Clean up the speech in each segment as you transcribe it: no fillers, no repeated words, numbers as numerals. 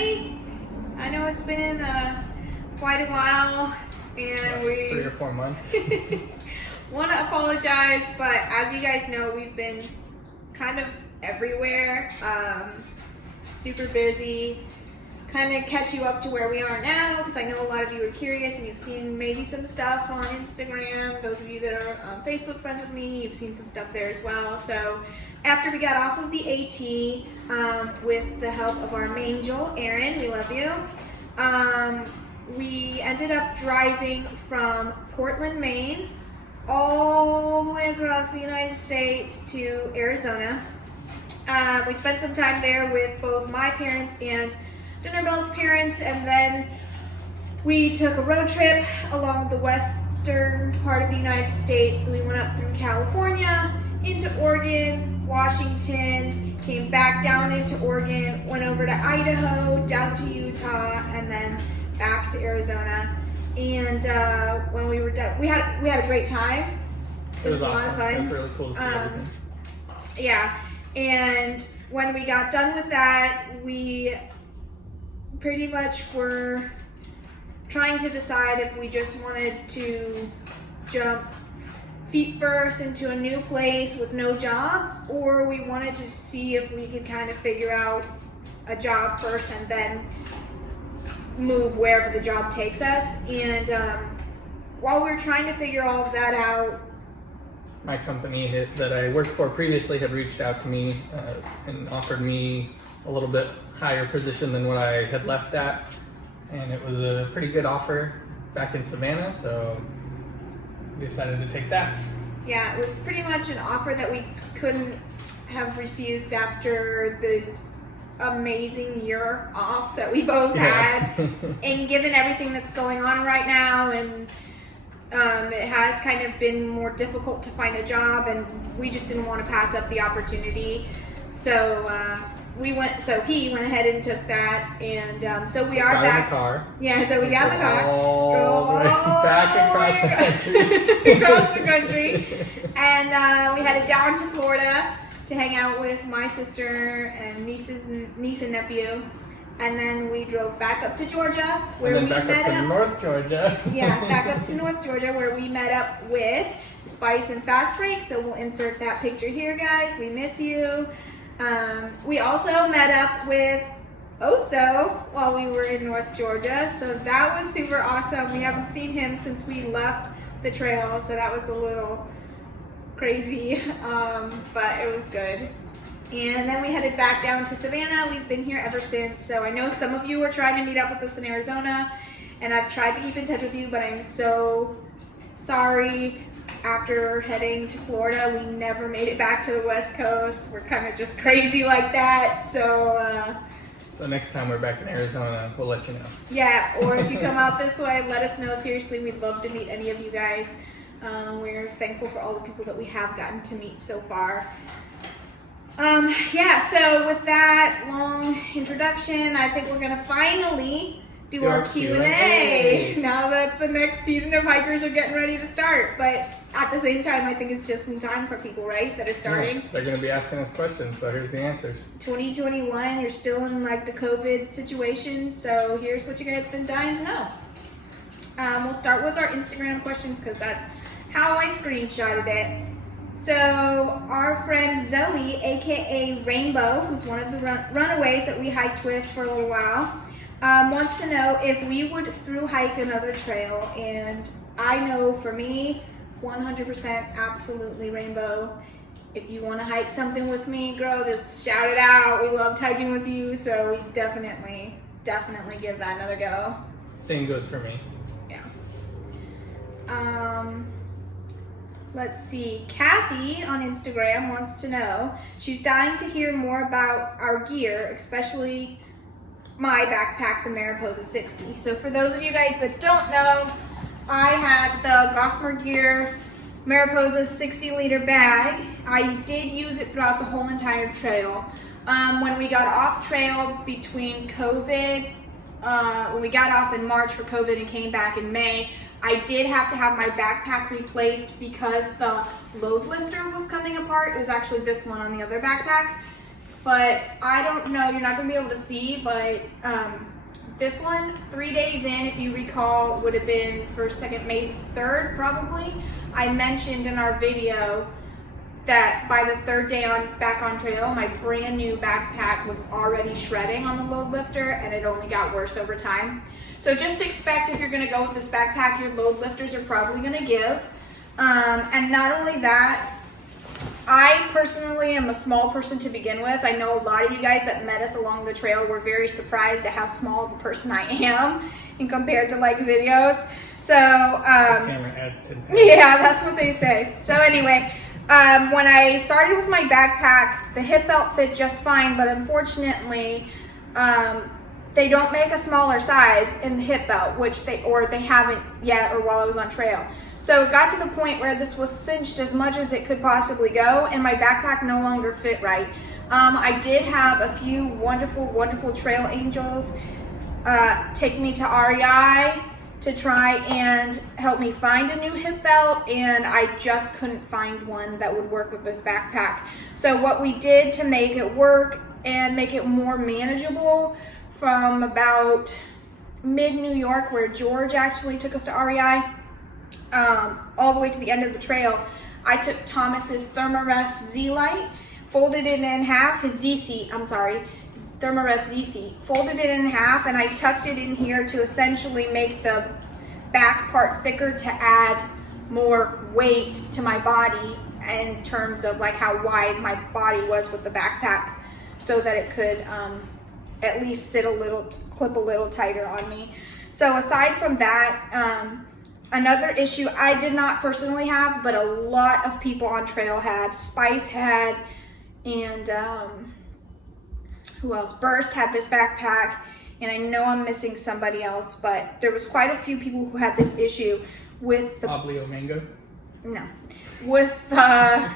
everybody. I know it's been quite a while, and we 3 or 4 months. want to apologize, but as you guys know, we've been kind of everywhere, super busy. Kind of catch you up to where we are now, because I know a lot of you are curious and you've seen maybe some stuff on Instagram. Those of you that are Facebook friends with me, you've seen some stuff there as well. So after we got off of the AT, with the help of our angel, Aaron, we love you, we ended up driving from Portland, Maine, all the way across the United States to Arizona. We spent some time there with both my parents and Dinnerbell's parents, and then we took a road trip along the western part of the United States. So we went up through California, into Oregon, Washington, came back down into Oregon, went over to Idaho, down to Utah, and then back to Arizona. And when we were done, we had a great time. It was a awesome. lot of fun. It was really cool to see everything. Yeah, and when we got done with that, we pretty much were trying to decide if we just wanted to jump feet first into a new place with no jobs, or we wanted to see if we could kind of figure out a job first and then move wherever the job takes us. And while we were trying to figure all of that out, My company that I worked for previously had reached out to me and offered me a little bit higher position than what I had left at, and it was a pretty good offer back in Savannah, so we decided to take that. yeah, it was pretty much an offer that we couldn't have refused after the amazing year off that we both had, and given everything that's going on right now, and it has kind of been more difficult to find a job, and we just didn't want to pass up the opportunity. So he went ahead and took that, and so we are got back. in the car. Yeah, so we got in the car, All the way drove back across the country. across the country, and we headed down to Florida to hang out with my sister and niece and nephew, and then we drove back up to Georgia, where And we then back met up to North Georgia. Yeah, back up to North Georgia, where we met up with Spice and Fast Break. So we'll insert that picture here, guys. We miss you. We also met up with Oso while we were in North Georgia, so that was super awesome. We haven't seen him since we left the trail, so that was a little crazy, but it was good. And then we headed back down to Savannah. We've been here ever since, so I know some of you are trying to meet up with us in Arizona, and I've tried to keep in touch with you, but I'm so sorry. After heading to Florida, we never made it back to the West Coast. We're kind of just crazy like that, so So next time we're back in Arizona, we'll let you know. yeah, or if you come out this way, let us know. Seriously, we'd love to meet any of you guys. We're thankful for all the people that we have gotten to meet so far. Yeah, so with that long introduction, I think we're gonna finally do our Q&A now that the next season of Hikers are getting ready to start. But at the same time, I think it's just in time for people, right, that are starting. Yeah, they're going to be asking us questions, so here's the answers. 2021, you're still in like the COVID situation, so here's what you guys have been dying to know. We'll start with our Instagram questions because that's how I screenshotted it. So our friend Zoe, aka Rainbow, who's one of the runaways that we hiked with for a little while, wants to know if we would through hike another trail. And I know for me, 100% absolutely, Rainbow. If you want to hike something with me, girl, just shout it out. We loved hiking with you, so we definitely give that another go. Same goes for me. Yeah. Let's see. Kathy on Instagram wants to know, she's dying to hear more about our gear, especially my backpack, the Mariposa 60. So for those of you guys that don't know, I had the Gossamer Gear Mariposa 60-liter bag. I did use it throughout the whole entire trail. When we got off trail between COVID, when we got off in March for COVID and came back in May, I did have to have my backpack replaced because the load lifter was coming apart. It was actually this one on the other backpack. but I don't know, you're not gonna be able to see, but this one, 3 days in, if you recall, would have been for May 3rd, probably. I mentioned in our video that by the 3rd day back on trail, my brand new backpack was already shredding on the load lifter, and it only got worse over time. So just expect if you're gonna go with this backpack, your load lifters are probably gonna give. And not only that, I personally am a small person to begin with. I know a lot of you guys that met us along the trail were very surprised at how small of a person I am and compared to like videos. So, camera adds to the yeah, that's what they say. So anyway, when I started with my backpack, the hip belt fit just fine, but unfortunately, they don't make a smaller size in the hip belt, which they haven't yet, or while I was on trail. So it got to the point where this was cinched as much as it could possibly go, and my backpack no longer fit right. I did have a few wonderful, wonderful trail angels take me to REI to try and help me find a new hip belt, and I just couldn't find one that would work with this backpack. So what we did to make it work and make it more manageable, from about mid-New York, where George actually took us to REI, all the way to the end of the trail, I took Thomas's Thermarest Z-Lite, folded it in half, his Z-Seat, I'm sorry, his Thermarest Z-Seat, folded it in half, and I tucked it in here to essentially make the back part thicker to add more weight to my body in terms of like how wide my body was with the backpack, so that it could at least clip a little tighter on me. So aside from that, another issue I did not personally have, but a lot of people on trail had, Spice had, and who else? Burst had this backpack, and I know I'm missing somebody else, but there was quite a few people who had this issue with the Oblio Mango? No. With the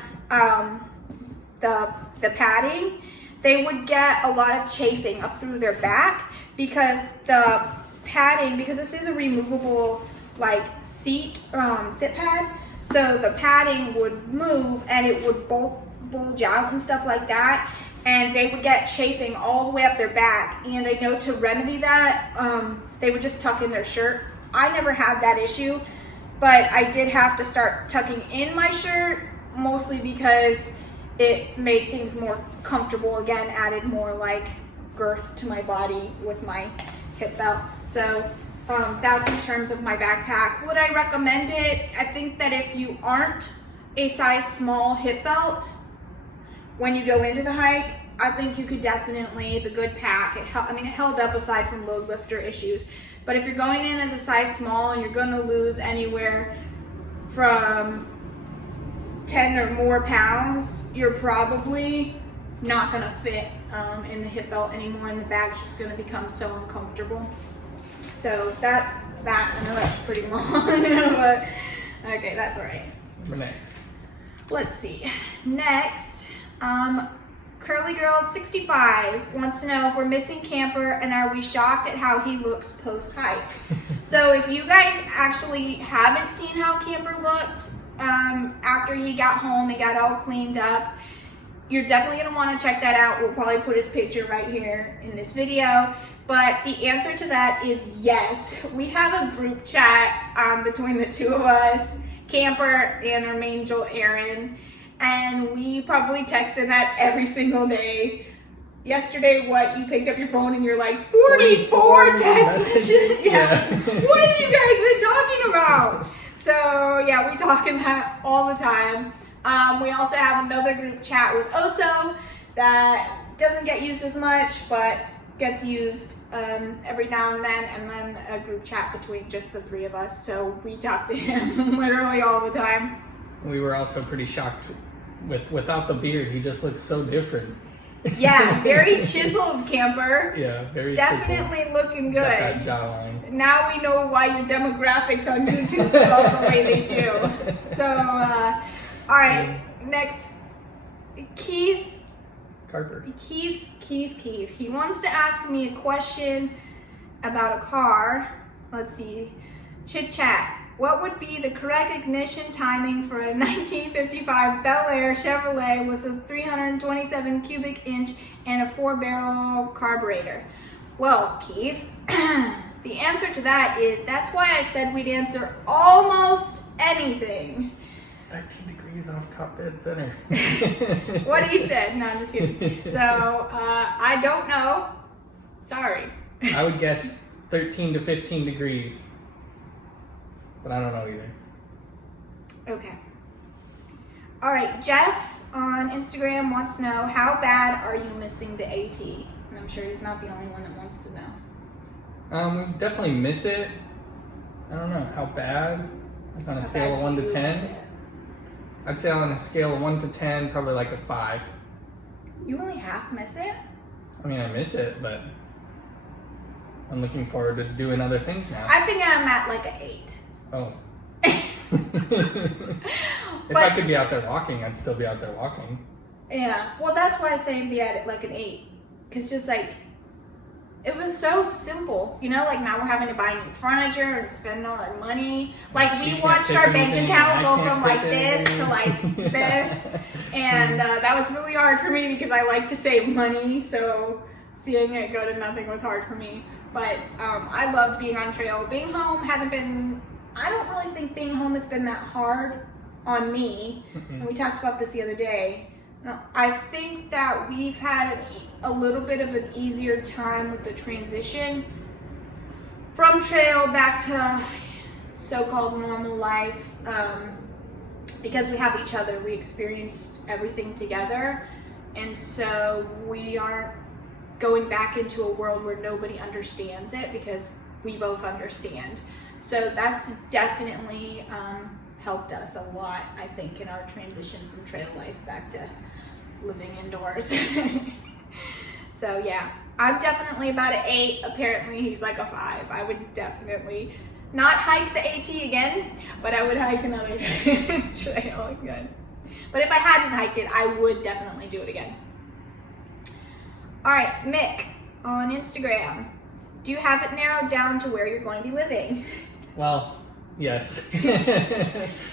padding. They would get a lot of chafing up through their back because the padding, because this is a removable like sit pad, so the padding would move and it would bulge out and stuff like that, and they would get chafing all the way up their back. And I know to remedy that, they would just tuck in their shirt. I never had that issue, but I did have to start tucking in my shirt, mostly because it made things more comfortable, again, added more like girth to my body with my hip belt. So that's in terms of my backpack. Would I recommend it? I think that if you aren't a size small hip belt, when you go into the hike, I think you could definitely, it's a good pack. It held up aside from load lifter issues. But if you're going in as a size small and you're gonna lose anywhere from 10 or more pounds, you're probably not gonna fit in the hip belt anymore, and the bag's just gonna become so uncomfortable. So that's that. I know that's pretty long, but okay, that's all right. Next. Let's see. Next, Curly Girl 65 wants to know if we're missing Camper and are we shocked at how he looks post-hike. So if you guys actually haven't seen how Camper looked after he got home and got all cleaned up, you're definitely going to want to check that out. We'll probably put his picture right here in this video. But the answer to that is yes. We have a group chat between the two of us, Camper and our angel Aaron, and we probably text in that every single day. Yesterday, you picked up your phone and you're like, 44 text messages? Yeah. What have you guys been talking about? So yeah, we talk in that all the time. We also have another group chat with Oso that doesn't get used as much, but gets used every now and then a group chat between just the three of us. So we talk to him literally all the time. We were also pretty shocked without the beard. He just looks so different. Yeah, very chiseled Camper. Yeah, very definitely chiseled. Looking good. Got that jawline. Now we know why your demographics on YouTube show the way they do. So, all right, next, Keith. Carper. Keith. He wants to ask me a question about a car. Let's see. Chit chat. What would be the correct ignition timing for a 1955 Bel Air Chevrolet with a 327 cubic inch and a 4-barrel carburetor? Well, Keith, the answer to that is, that's why I said we'd answer almost anything. 13 degrees off top dead center. What he said. No, I'm just kidding. So, I don't know. Sorry. I would guess 13 to 15 degrees. But I don't know either. Okay. All right, Jeff on Instagram wants to know, how bad are you missing the AT? And I'm sure he's not the only one that wants to know. We definitely miss it. I don't know how bad. Like on a scale of 1 to 10. I'd say on a scale of 1 to 10, probably like a 5. You only half miss it? I mean, I miss it, but I'm looking forward to doing other things now. I think I'm at like an 8. Oh. If I could be out there walking, I'd still be out there walking. Yeah, well, that's why I say be at it like an 8. Because just like, it was so simple. You know, like now we're having to buy new furniture and spend all our money. Like we watched our bank account go from like this to like this. And that was really hard for me because I like to save money. So seeing it go to nothing was hard for me. But I loved being on trail. Being home hasn't been, I don't really think being home has been that hard on me. And we talked about this the other day. I think that we've had a little bit of an easier time with the transition from trail back to so-called normal life because we have each other. We experienced everything together, and so we aren't going back into a world where nobody understands it because we both understand. So that's definitely helped us a lot, I think, in our transition from trail life back to living indoors. So yeah, I'm definitely about an 8. Apparently he's like a 5. I would definitely not hike the AT again, but I would hike another trail again. But if I hadn't hiked it, I would definitely do it again. All right, Mick on Instagram. Do you have it narrowed down to where you're going to be living? Well, yes.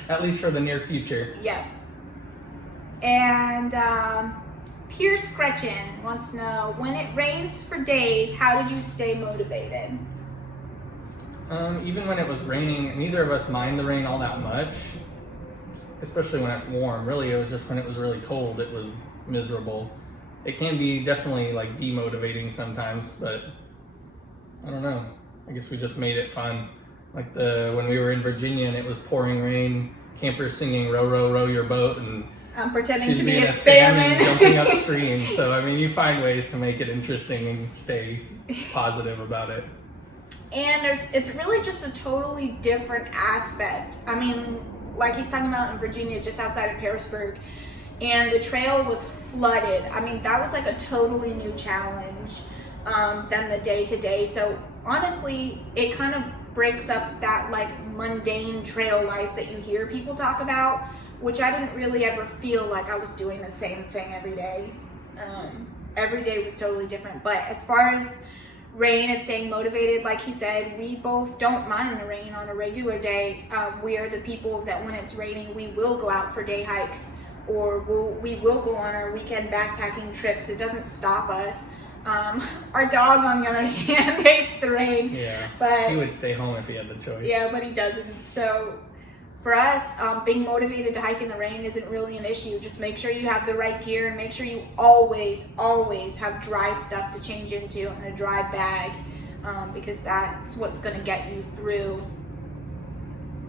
At least for the near future. Yeah. And Pierce Gretchen wants to know, when it rains for days, how did you stay motivated? Even when it was raining, neither of us mind the rain all that much, especially when it's warm. Really, it was just when it was really cold, it was miserable. It can be definitely like demotivating sometimes, but I don't know. I guess we just made it fun. Like when we were in Virginia and it was pouring rain, campers singing "Row, row, row your boat," and I'm pretending to be being a salmon jumping upstream. So I mean, you find ways to make it interesting and stay positive about it. And it's really just a totally different aspect. I mean, like he's talking about in Virginia, just outside of Harrisburg, and the trail was flooded. I mean, that was like a totally new challenge than the day-to-day. So honestly, it kind of breaks up that like mundane trail life that you hear people talk about, which I didn't really ever feel like I was doing the same thing every day. Every day was totally different. But as far as rain and staying motivated, like he said, we both don't mind the rain on a regular day. We are the people that when it's raining, we will go out for day hikes, or we will go on our weekend backpacking trips. It doesn't stop us. Our dog, on the other hand, hates the rain. Yeah, but he would stay home if he had the choice. Yeah, but he doesn't. So for us, being motivated to hike in the rain isn't really an issue. Just make sure you have the right gear and make sure you always have dry stuff to change into and a dry bag, because that's what's going to get you through.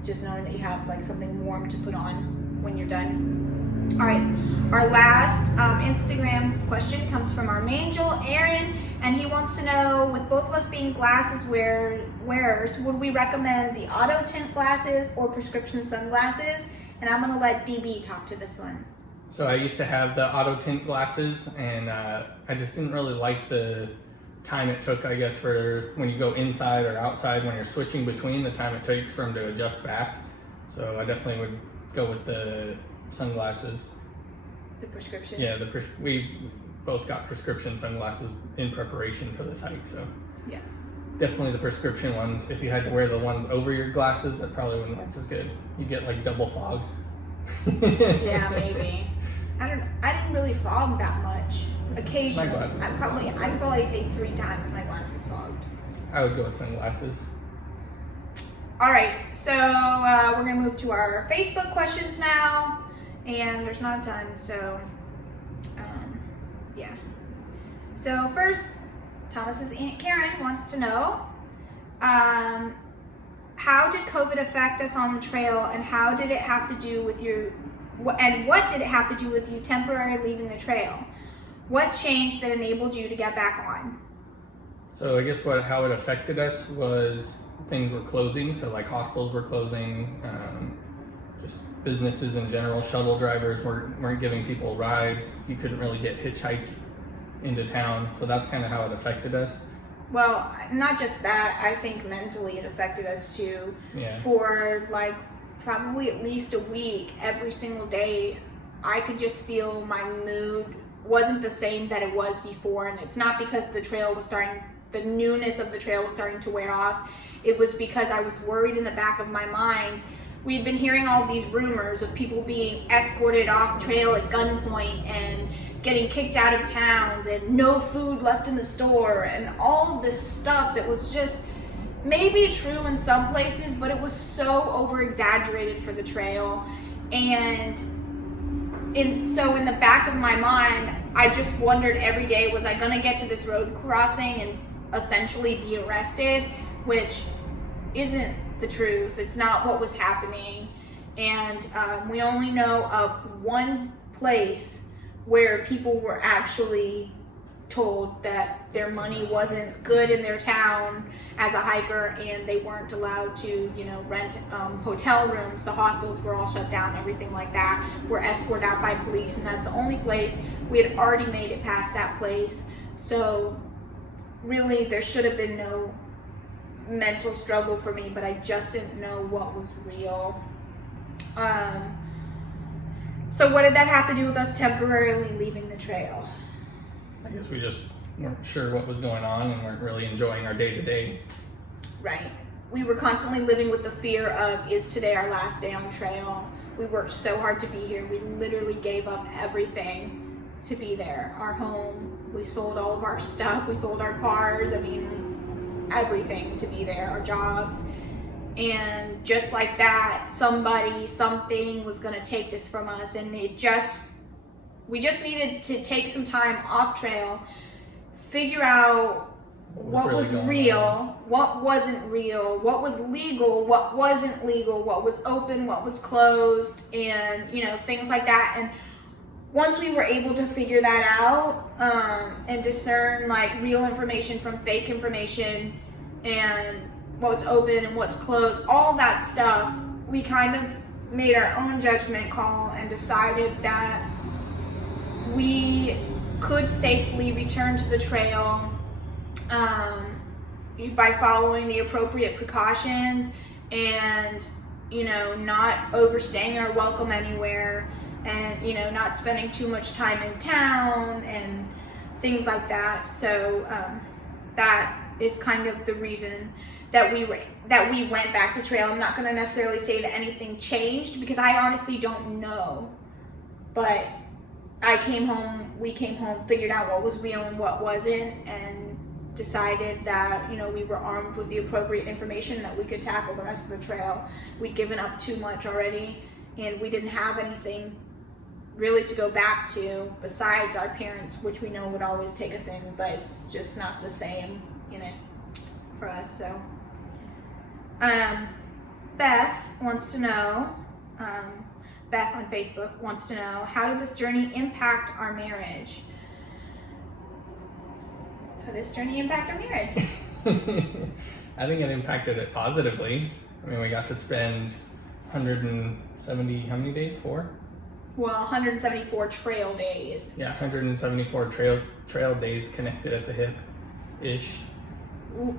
Just knowing that you have like something warm to put on when you're done. All right, our last Instagram question comes from our angel, Aaron, and he wants to know, with both of us being glasses wearers, would we recommend the auto tint glasses or prescription sunglasses? And I'm going to let DB talk to this one. So I used to have the auto tint glasses, and I just didn't really like the time it took, I guess, for when you go inside or outside, when you're switching between, the time it takes for them to adjust back. So I definitely would go with the sunglasses. The prescription? Yeah, we both got prescription sunglasses in preparation for this hike, so. Yeah. definitely the prescription ones. If you had to wear the ones over your glasses, that probably wouldn't work as good. You get like double fog. Yeah, maybe. I didn't really fog that much. Occasionally. My glasses I'd probably say 3 times my glasses fogged. I would go with sunglasses. Alright, so we're going to move to our Facebook questions now. And there's not a ton, so yeah. So first, Thomas's Aunt Karen wants to know, how did COVID affect us on the trail, and how did it have to do with what did it have to do with you temporarily leaving the trail? What changed that enabled you to get back on? So I guess how it affected us was things were closing. So like hostels were closing, just businesses in general. Shuttle drivers weren't giving people rides. You couldn't really get hitchhiked into town. So that's kind of how it affected us. Well, not just that, I think mentally it affected us too. Yeah. For like probably at least a week, every single day, I could just feel my mood wasn't the same that it was before. And it's not because the newness of the trail was starting to wear off. It was because I was worried in the back of my mind. We had been hearing all these rumors of people being escorted off the trail at gunpoint and getting kicked out of towns and no food left in the store and all of this stuff that was just maybe true in some places, but it was so over exaggerated for the trail. And so in the back of my mind, I just wondered every day, was I gonna get to this road crossing and essentially be arrested, which isn't the truth. It's not what was happening. And we only know of one place where people were actually told that their money wasn't good in their town as a hiker and they weren't allowed to, rent hotel rooms. The hostels were all shut down, everything like that. Were escorted out by police, and that's the only place. We had already made it past that place. So really there should have been no mental struggle for me, but I just didn't know what was real. So what did that have to do with us temporarily leaving the trail? I guess we just weren't sure what was going on and weren't really enjoying our day-to-day. Right. We were constantly living with the fear of, is today our last day on trail? We worked so hard to be here. We literally gave up everything to be there. Our home, we sold all of our stuff. We sold our cars. Everything to be there, our jobs. And just like that, something was going to take this from us, and we just needed to take some time off trail, figure out what was real, what wasn't real, what was legal, what wasn't legal, what was open, what was closed, and things like that. And once we were able to figure that out and discern like real information from fake information and what's open and what's closed, all that stuff, we kind of made our own judgment call and decided that we could safely return to the trail by following the appropriate precautions and not overstaying our welcome anywhere, and not spending too much time in town and things like that. So that is kind of the reason that we went back to trail. I'm not going to necessarily say that anything changed because I honestly don't know, but we came home, figured out what was real and what wasn't, and decided that we were armed with the appropriate information that we could tackle the rest of the trail. We'd given up too much already, and we didn't have anything really to go back to besides our parents, which we know would always take us in, but it's just not the same for us. So Beth wants to know, Beth on Facebook wants to know, how did this journey impact our marriage? How did this journey impact our marriage? I think it impacted it positively. We got to spend 170, how many days? 4? Well, 174 trail days. Yeah, 174 trail days connected at the hip-ish.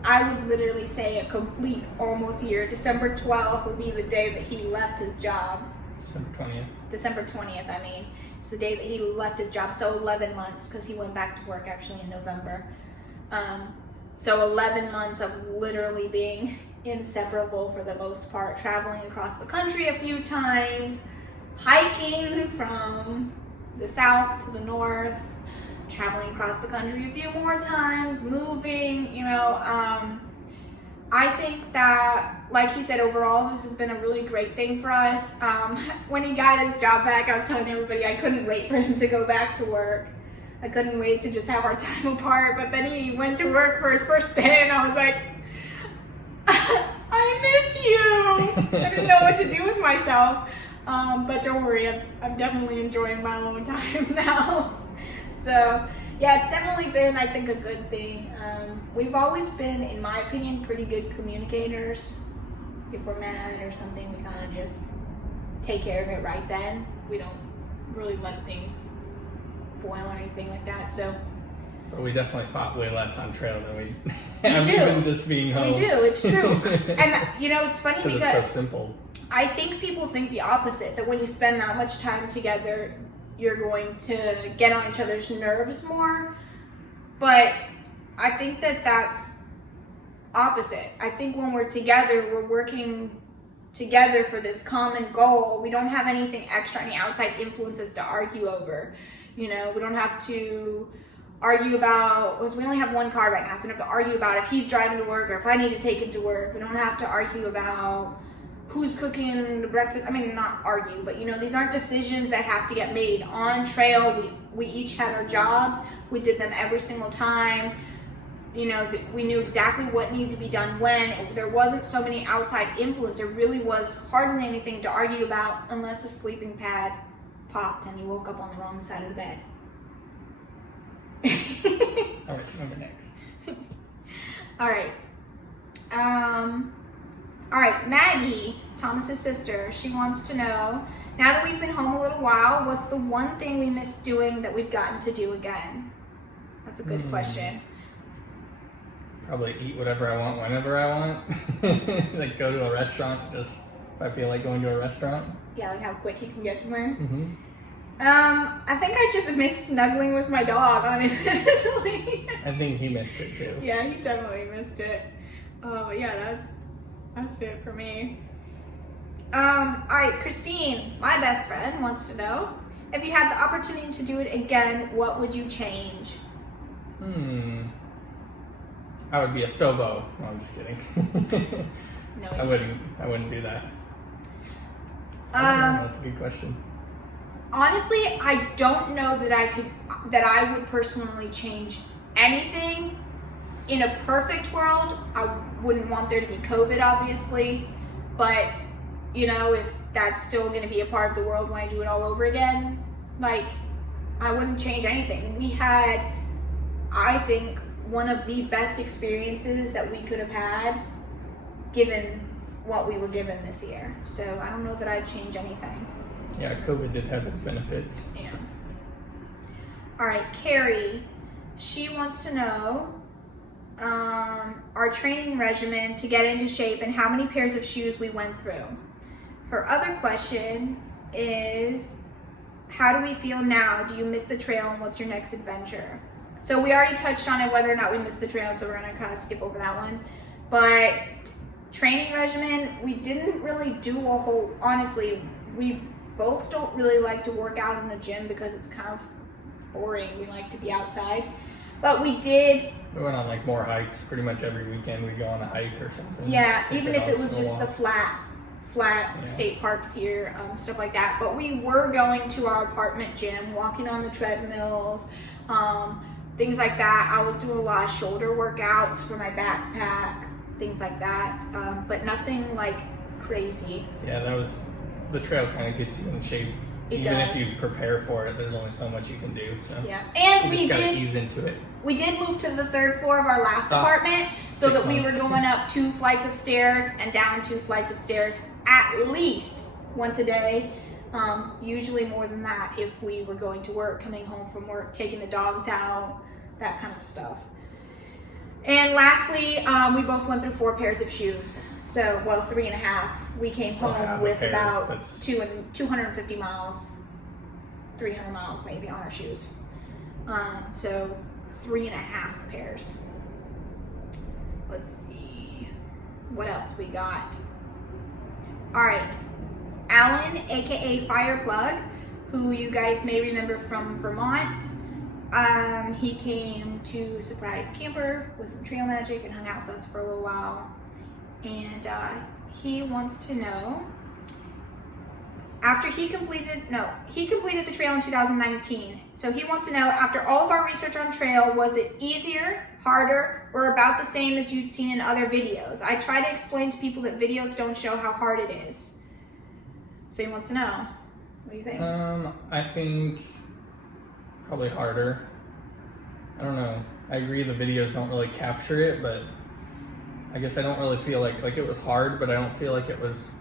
I would literally say a complete almost year. December 12th would be the day that he left his job. December 20th, It's the day that he left his job. So 11 months, because he went back to work actually in November. So 11 months of literally being inseparable for the most part, traveling across the country a few times, hiking from the south to the north, traveling across the country a few more times, moving, you know. I think that, like he said, overall, this has been a really great thing for us. When he got his job back, I was telling everybody I couldn't wait for him to go back to work. I couldn't wait to just have our time apart, but then he went to work for his first day, and I was like, I miss you. I didn't know what to do with myself, but don't worry, I'm definitely enjoying my alone time now. So yeah, it's definitely been, I think, a good thing. We've always been, in my opinion, pretty good communicators. If we're mad or something, we kind of just take care of it right then. We don't really let things boil or anything like that. So, but we definitely fought way less on trail than we have even just being home. We do, it's true. And you know, it's funny because it's so simple. I think people think the opposite, that when you spend that much time together, you're going to get on each other's nerves more. But I think that that's opposite. I think when we're together, we're working together for this common goal. We don't have anything extra, any outside influences to argue over. You know, we don't have to argue about, because we only have one car right now, so we don't have to argue about if he's driving to work or if I need to take him to work. We don't have to argue about who's cooking the breakfast. I mean, not argue, but you know, these aren't decisions that have to get made. On trail, we each had our jobs. We did them every single time. You know, we knew exactly what needed to be done when. There wasn't so many outside influence. There really was hardly anything to argue about unless a sleeping pad popped and you woke up on the wrong side of the bed. All right, number next. All right. All right, Maggie, Thomas's sister, she wants to know, now that we've been home a little while, what's the one thing we miss doing that we've gotten to do again? That's a good question. Probably eat whatever I want whenever I want. Like go to a restaurant, just if I feel like going to a restaurant. Yeah, like how quick you can get somewhere. Mm-hmm. I think I just miss snuggling with my dog, honestly. I think he missed it too. Yeah, he definitely missed it. But yeah, that's it for me. All right, Christine, my best friend, wants to know, if you had the opportunity to do it again, what would you change? I would be a Sobo. No, I'm just kidding. No, I wouldn't do that. That's a good question. Honestly, I don't know that I would personally change anything. In a perfect world, I wouldn't want there to be COVID, obviously, but you know, if that's still going to be a part of the world when I do it all over again, like, I wouldn't change anything. We had, I think, one of the best experiences that we could have had given what we were given this year. So I don't know that I'd change anything. Yeah, COVID did have its benefits. Yeah. All right, Carrie, she wants to know our training regimen to get into shape and how many pairs of shoes we went through. Her other question is, how do we feel now? Do you miss the trail, and what's your next adventure? So we already touched on it, whether or not we missed the trail, so we're gonna kind of skip over that one. But training regimen, we didn't really do a whole, honestly, we both don't really like to work out in the gym because it's kind of boring. We like to be outside. But we did. We went on like more hikes. Pretty much every weekend we'd go on a hike or something. Yeah, Take even the if it dogs was for a just the walk. flat state parks here, stuff like that. But we were going to our apartment gym, walking on the treadmills, things like that. I was doing a lot of shoulder workouts for my backpack, things like that. But nothing like crazy. Yeah, the trail kind of gets you in shape. Even if you prepare for it, there's only so much you can do. So yeah, and you just gotta ease into it. We did move to the 3rd floor of our last apartment, so that we were going up 2 flights of stairs and down 2 flights of stairs at least once a day. Usually more than that if we were going to work, coming home from work, taking the dogs out, that kind of stuff. And lastly, we both went through 4 pairs of shoes. So, well, 3.5. We came home with about 250 miles, 300 miles maybe on our shoes. So 3.5 pairs. let's see what else we got. All right, Alan, aka Fireplug, who you guys may remember from Vermont. He came to Surprise Camper with some trail magic and hung out with us for a little while. And he wants to know, after he completed the trail in 2019. So he wants to know, after all of our research on trail, was it easier, harder, or about the same as you'd seen in other videos? I try to explain to people that videos don't show how hard it is. So he wants to know, what do you think? I think probably harder. I don't know. I agree the videos don't really capture it, but I guess I don't really feel like it was hard, but I don't feel like it was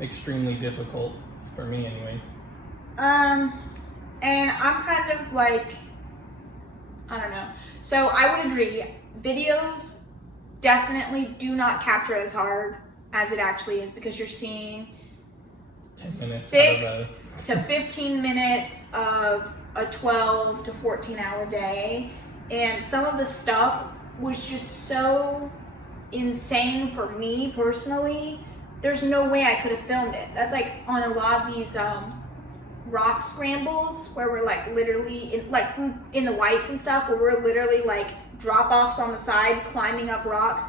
extremely difficult for me anyways. And I'm kind of like, I don't know. So I would agree, videos definitely do not capture as hard as it actually is, because you're seeing 10 minutes 6 to 15 minutes of a 12 to 14 hour day, and some of the stuff was just so insane for me personally. There's no way I could have filmed it. That's like on a lot of these rock scrambles where we're like literally in the whites and stuff, where we're literally like drop offs on the side climbing up rocks.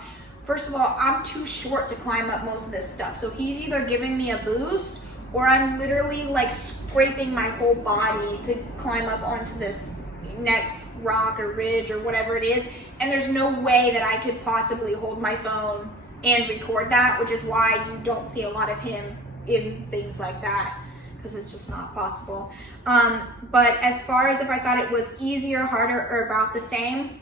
First of all, I'm too short to climb up most of this stuff, so he's either giving me a boost or I'm literally like scraping my whole body to climb up onto this next rock or ridge or whatever it is, and there's no way that I could possibly hold my phone and record that, which is why you don't see a lot of him in things like that, because it's just not possible. But as far as if I thought it was easier, harder, or about the same,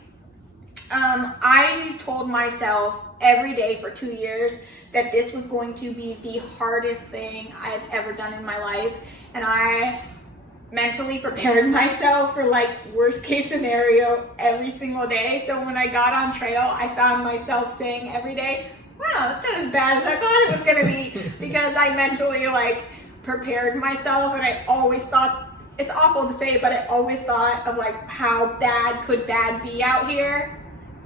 I told myself every day for 2 years that this was going to be the hardest thing I've ever done in my life, and I mentally prepared myself for like worst case scenario every single day. So when I got on trail, I found myself saying every day, wow, that's not as bad as I thought it was gonna be, because I mentally like prepared myself, and I always thought, it's awful to say, but I always thought of like how bad could bad be out here.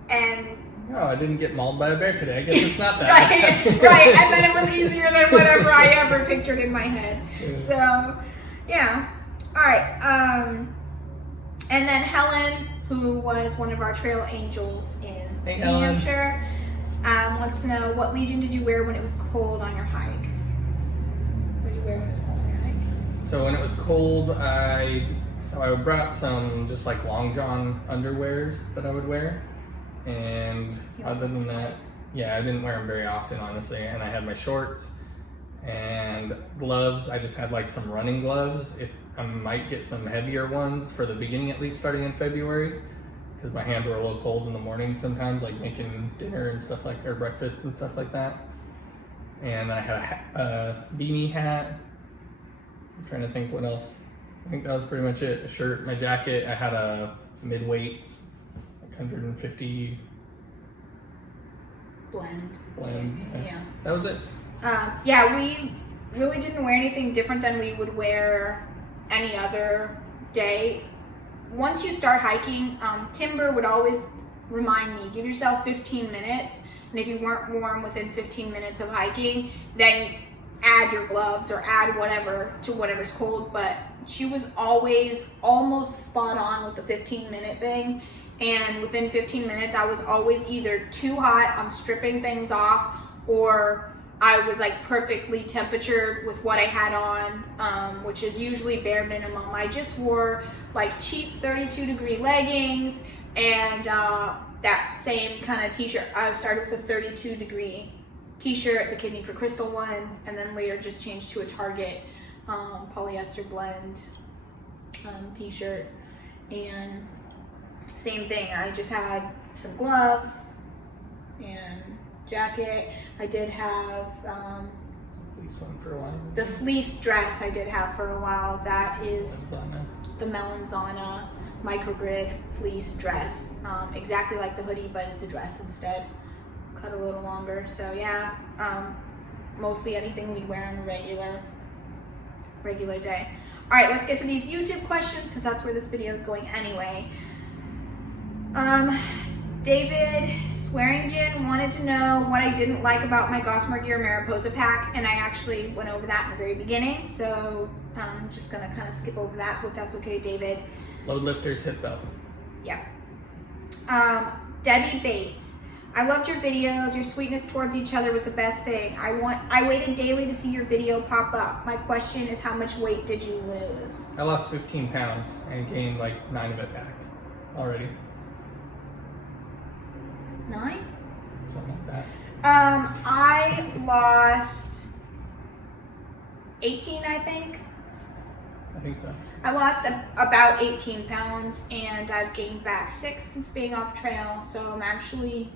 And oh, I didn't get mauled by a bear today. I guess it's not that bad. Right, and then it was easier than whatever I ever pictured in my head. Yeah. So, yeah. All right. And then Helen, who was one of our trail angels in New Hampshire, wants to know, what Legion did you wear when it was cold on your hike? What did you wear when it was cold on your hike? So when it was cold, I brought some just like long john underwears that I would wear. And other than that, yeah, I didn't wear them very often, honestly. And I had my shorts and gloves. I just had like some running gloves. If I might get some heavier ones for the beginning, at least starting in February, because my hands were a little cold in the morning sometimes, like making dinner and stuff like, or breakfast and stuff like that. And I had a beanie hat. I'm trying to think what else. I think that was pretty much it. A shirt, my jacket. I had a mid-weight 150 blend. Yeah. That was it. Yeah, we really didn't wear anything different than we would wear any other day. Once you start hiking, Timber would always remind me, give yourself 15 minutes, and if you weren't warm within 15 minutes of hiking, then add your gloves or add whatever to whatever's cold. But she was always almost spot on with the 15-minute thing. And within 15 minutes, I was always either too hot, I'm stripping things off, or I was like perfectly temperatured with what I had on, which is usually bare minimum. I just wore like cheap 32-degree leggings and that same kind of t-shirt. I started with a 32-degree t-shirt, the Kidney for Crystal one, and then later just changed to a Target polyester blend t-shirt. And same thing, I just had some gloves and jacket. I did have Fleece one for a while. the fleece dress I did have for a while. That is Melanzana. the Melanzana microgrid fleece dress. Exactly like the hoodie, but it's a dress instead. Cut a little longer. So yeah, mostly anything we'd wear on a regular day. All right, let's get to these YouTube questions, because that's where this video is going anyway. David Swearingen wanted to know what I didn't like about my Gossamer Gear Mariposa pack, and I actually went over that in the very beginning, so I'm just gonna kind of skip over that. Hope that's okay, David. Load lifters, hip belt. Yeah. Debbie Bates. I loved your videos. Your sweetness towards each other was the best thing. I waited daily to see your video pop up. My question is, how much weight did you lose? I lost 15 pounds and gained like 9 of it back already. 9? Something like that. I lost 18, I think. I think so. I lost about 18 pounds, and I've gained back 6 since being off trail, so I'm actually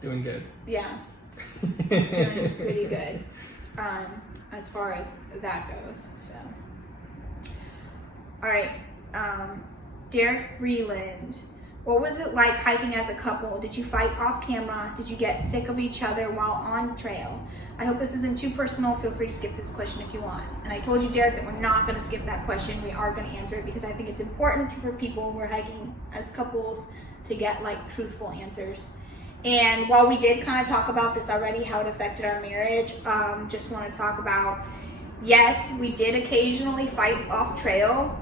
doing good. Yeah, doing pretty good as far as that goes. So, all right, Derek Freeland. What was it like hiking as a couple? Did you fight off camera? Did you get sick of each other while on trail? I hope this isn't too personal. Feel free to skip this question if you want. And I told you, Derek, that we're not going to skip that question. We are going to answer it because I think it's important for people who are hiking as couples to get like truthful answers. And while we did kind of talk about this already, how it affected our marriage, just want to talk about, yes, we did occasionally fight off trail.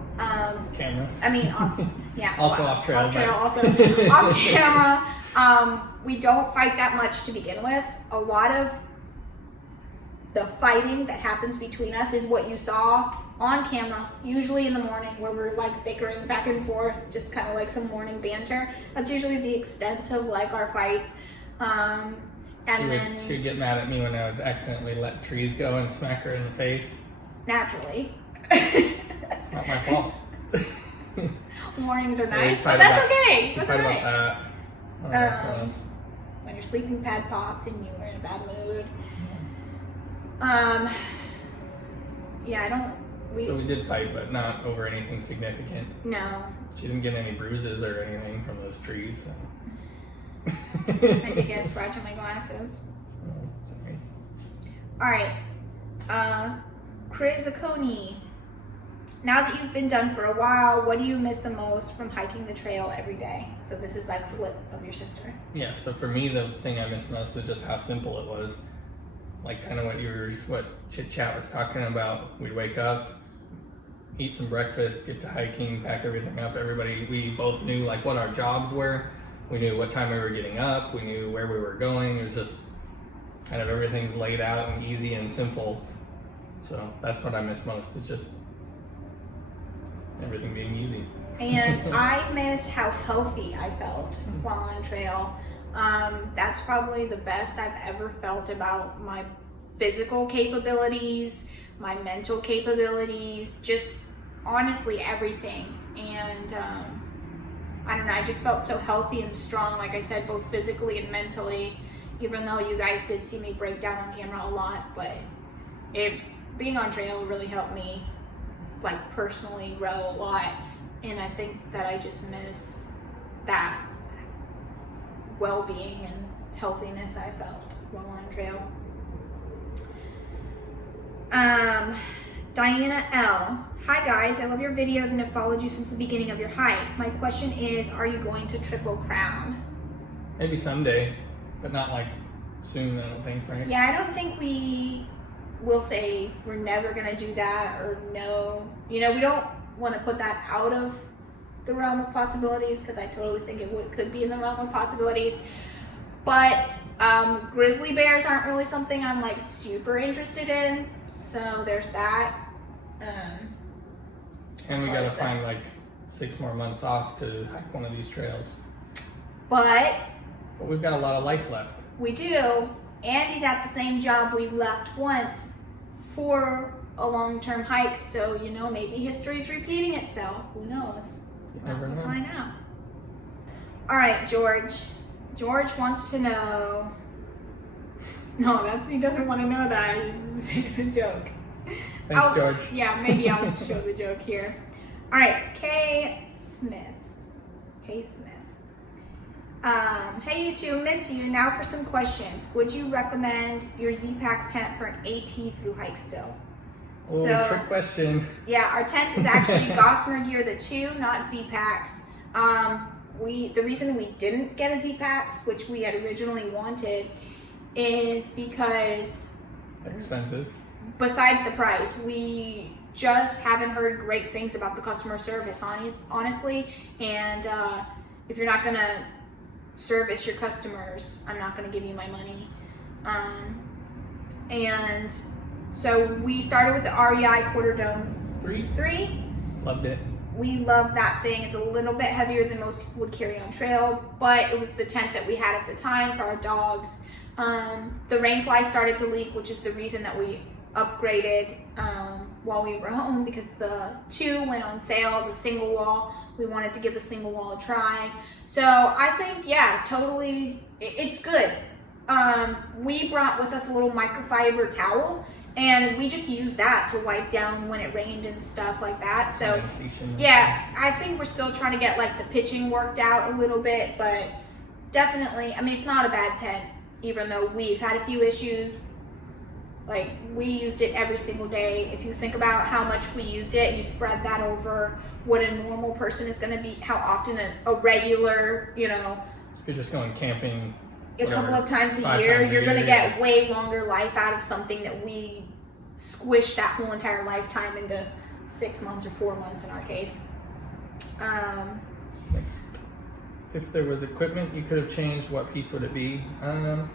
Camera. I mean, off, yeah. Also off trail. Off trail, also off camera. We don't fight that much to begin with. A lot of the fighting that happens between us is what you saw on camera, usually in the morning, where we're like bickering back and forth, just kind of like some morning banter. That's usually the extent of like our fights. She'd get mad at me when I would accidentally let trees go and smack her in the face. Naturally. It's not my fault. Mornings are So nice, but that's okay. That's fight all right. about that. When your sleeping pad popped and you were in a bad mood. Yeah, I don't. So we did fight, but not over anything significant. No. She didn't get any bruises or anything from those trees. So. I did get a scratch on my glasses. Oh, sorry. All right. Chris Aconi. Now that you've been done for a while, what do you miss the most from hiking the trail every day? So this is like flip of your sister. Yeah, so for me, the thing I miss most is just how simple it was. Like kind of what Chit Chat was talking about. We'd wake up, eat some breakfast, get to hiking, pack everything up. We both knew like what our jobs were. We knew what time we were getting up. We knew where we were going. It was just kind of everything's laid out and easy and simple. So that's what I miss most, is just everything being easy. And I miss how healthy I felt while on trail. That's probably the best I've ever felt about my physical capabilities, my mental capabilities, just honestly everything. And I don't know, I just felt so healthy and strong, like I said, both physically and mentally, even though you guys did see me break down on camera a lot. But being on trail really helped me like personally grow a lot, and I think that I just miss that well-being and healthiness I felt while on trail. Diana L. Hi guys, I love your videos and have followed you since the beginning of your hike. My question is, are you going to Triple Crown? Maybe someday, but not like soon, I don't think, right? Yeah, I don't think we will say we're never gonna do that, or no. You know, we don't want to put that out of the realm of possibilities, because I totally think it could be in the realm of possibilities. But grizzly bears aren't really something I'm like super interested in, so there's that. And we gotta find like 6 more months off to hike one of these trails. But we've got a lot of life left. We do. Andy's at the same job we left once for a long-term hike, so you know, maybe history's repeating itself. Who knows? You never know. Find out. All right, George. George wants to know. No, he doesn't want to know that. He's saying a joke. Thanks, George. Yeah, maybe I'll show the joke here. All right, Kay Smith. Hey you two, miss you. Now for some questions. Would you recommend your Z-Packs tent for an AT through hike still? Oh, trick question. Yeah, our tent is actually Gossamer Gear the 2, not Z-Packs. the reason we didn't get a Z-Packs, which we had originally wanted, is because expensive. Besides the price, we just haven't heard great things about the customer service, honestly. And if you're not gonna service your customers, I'm not gonna give you my money. And so we started with the REI Quarter Dome 3. Loved it. We love that thing. It's a little bit heavier than most people would carry on trail, but it was the tent that we had at the time for our dogs. The rainfly started to leak, which is the reason that we upgraded while we were home, because the 2 went on sale to single wall. We wanted to give the single wall a try. So I think, yeah, totally, it's good. We brought with us a little microfiber towel, and we just used that to wipe down when it rained and stuff like that. So yeah, I think we're still trying to get like the pitching worked out a little bit, but definitely, I mean, it's not a bad tent, even though we've had a few issues. Like, we used it every single day. If you think about how much we used it, you spread that over what a normal person is going to be, how often a regular, you know, if you're just going camping a couple of times a year, you're going to get way longer life out of something that we squished that whole entire lifetime into 6 months or 4 months in our case. Next. If there was equipment you could have changed, what piece would it be? I don't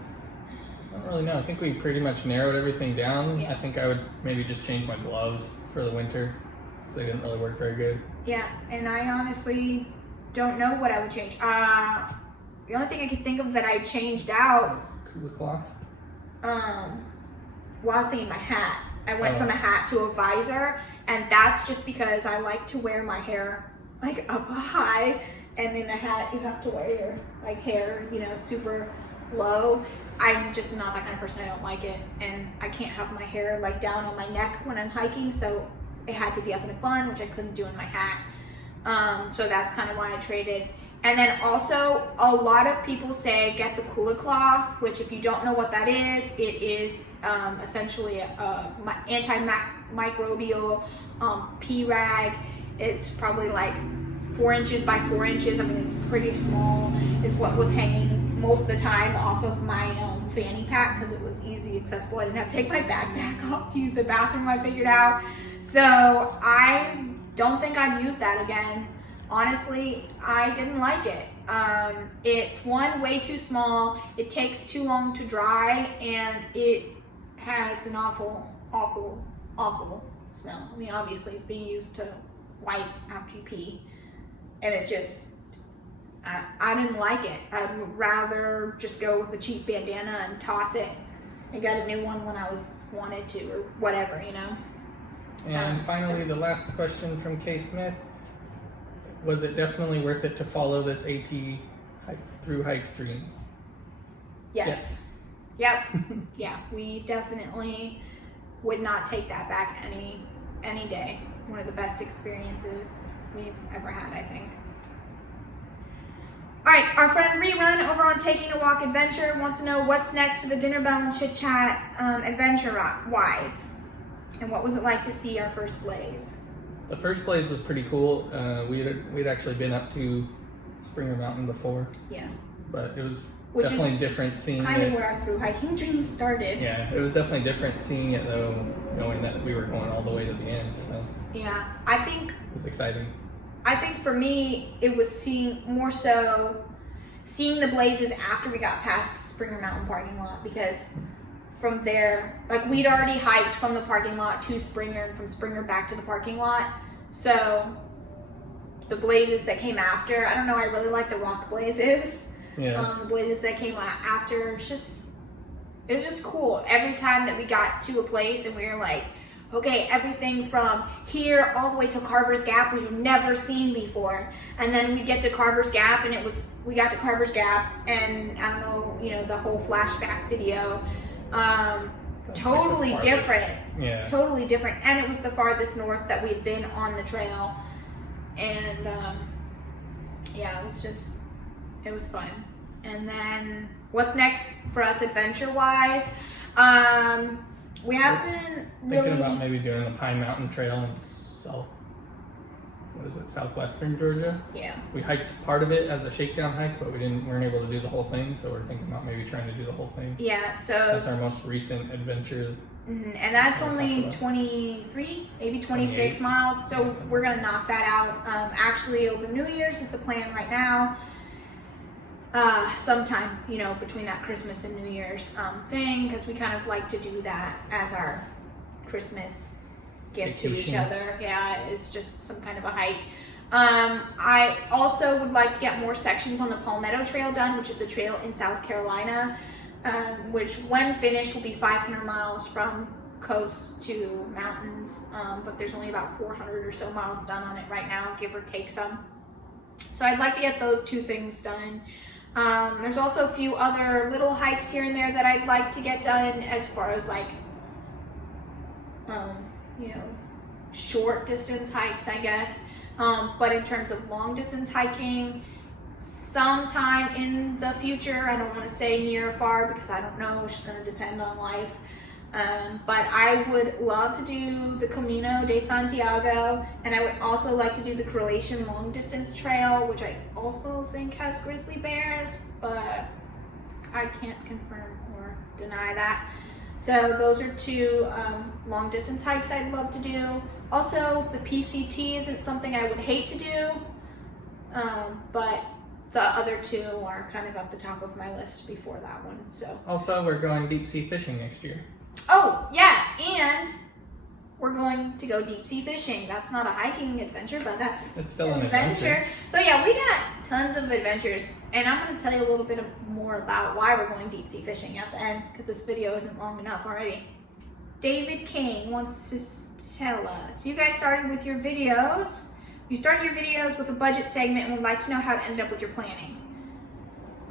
really know. I think we pretty much narrowed everything down. Yeah. I think I would maybe just change my gloves for the winter, because they didn't really work very good. Yeah, and I honestly don't know what I would change. The only thing I could think of that I changed out, Cooler cloth? well, I was thinking my hat. I went from a hat to a visor, and that's just because I like to wear my hair like up high, and in a hat you have to wear your like hair, you know, super low. I'm just not that kind of person. I don't like it, and I can't have my hair like down on my neck when I'm hiking, so it had to be up in a bun, which I couldn't do in my hat. So that's kind of why I traded. And then also, a lot of people say get the cooler cloth, which if you don't know what that is, it is essentially a antimicrobial pea rag. It's probably like 4 inches by 4 inches. I mean, it's pretty small, is what was hanging most of the time off of my fanny pack, because it was easy accessible. I didn't have to take my backpack off to use the bathroom, I figured out. So I don't think I'd use that again. Honestly, I didn't like it. It's one, way too small, it takes too long to dry, and it has an awful, awful, awful smell. I mean, obviously it's being used to wipe after you pee, and it just, I didn't like it. I'd rather just go with a cheap bandana and toss it and get a new one when I wanted to, or whatever, you know. And finally, the last question from Kay Smith. Was it definitely worth it to follow this AT through hike dream? Yes. Yep. Yeah, we definitely would not take that back any day. One of the best experiences we've ever had, I think. All right, our friend Rerun over on Taking a Walk Adventure wants to know what's next for the Dinner Bell and Chit Chat adventure-wise. And what was it like to see our first blaze? The first blaze was pretty cool. We'd actually been up to Springer Mountain before. Yeah. But it was Which definitely is different seeing kind it. of where our through hiking dream started. Yeah, it was definitely different seeing it though, knowing that we were going all the way to the end. So yeah, I think it was exciting. I think for me, it was seeing the blazes after we got past Springer Mountain parking lot, because from there, like, we'd already hiked from the parking lot to Springer and from Springer back to the parking lot. So the blazes that came after, I don't know, I really like the rock blazes. Yeah. The blazes that came after, it was just cool. Every time that we got to a place and we were like, okay, everything from here all the way to Carver's Gap we've never seen before. And then we get to Carver's Gap, and we got to Carver's Gap, and I don't know, you know, the whole flashback video. Totally like different. Yeah. Totally different. And it was the farthest north that we'd been on the trail. And yeah, it was fun. And then what's next for us adventure-wise? We haven't really... Thinking about maybe doing the Pine Mountain Trail in what is it, southwestern Georgia. Yeah. We hiked part of it as a shakedown hike, but weren't able to do the whole thing, so we're thinking about maybe trying to do the whole thing. Yeah, so that's our most recent adventure. And that's only 23, maybe 26 miles, so we're gonna knock that out. Actually, over New Year's is the plan right now. Sometime, you know, between that Christmas and New Year's thing, because we kind of like to do that as our Christmas gift to each other. Yeah, it's just some kind of a hike. I also would like to get more sections on the Palmetto Trail done, which is a trail in South Carolina, which when finished will be 500 miles from coast to mountains, but there's only about 400 or so miles done on it right now, give or take some. So I'd like to get those two things done. There's also a few other little hikes here and there that I'd like to get done as far as like, you know, short distance hikes, I guess. But in terms of long distance hiking, sometime in the future, I don't want to say near or far because I don't know, it's just going to depend on life. But I would love to do the Camino de Santiago, and I would also like to do the Croatian long distance trail, which I also think has grizzly bears, but I can't confirm or deny that. So those are two long distance hikes I'd love to do. Also, the PCT isn't something I would hate to do, but the other two are kind of at the top of my list before that one. So also, we're going deep sea fishing next year. Oh yeah, and we're going to go deep sea fishing. That's not a hiking adventure, but it's still an adventure. So yeah, we got tons of adventures, and I'm going to tell you a little bit more about why we're going deep sea fishing at the end, because this video isn't long enough already. David King wants to tell us, you guys started with your videos. You started your videos with a budget segment and would like to know how it ended up with your planning.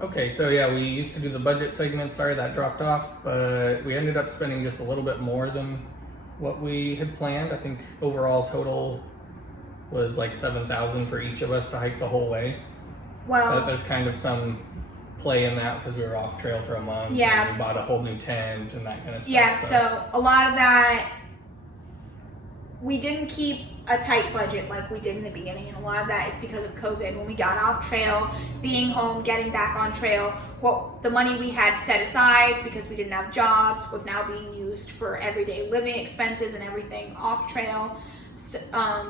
Okay, so yeah, we used to do the budget segment. Sorry that dropped off, but we ended up spending just a little bit more than what we had planned. I think overall total was like $7,000 for each of us to hike the whole way. Well, there's kind of some play in that because we were off trail for a month. Yeah. And we bought a whole new tent and that kind of stuff. Yeah, so a lot of that, we didn't keep a tight budget like we did in the beginning, and a lot of that is because of COVID. When we got off trail, being home, getting back on trail, the money we had set aside because we didn't have jobs was now being used for everyday living expenses and everything off trail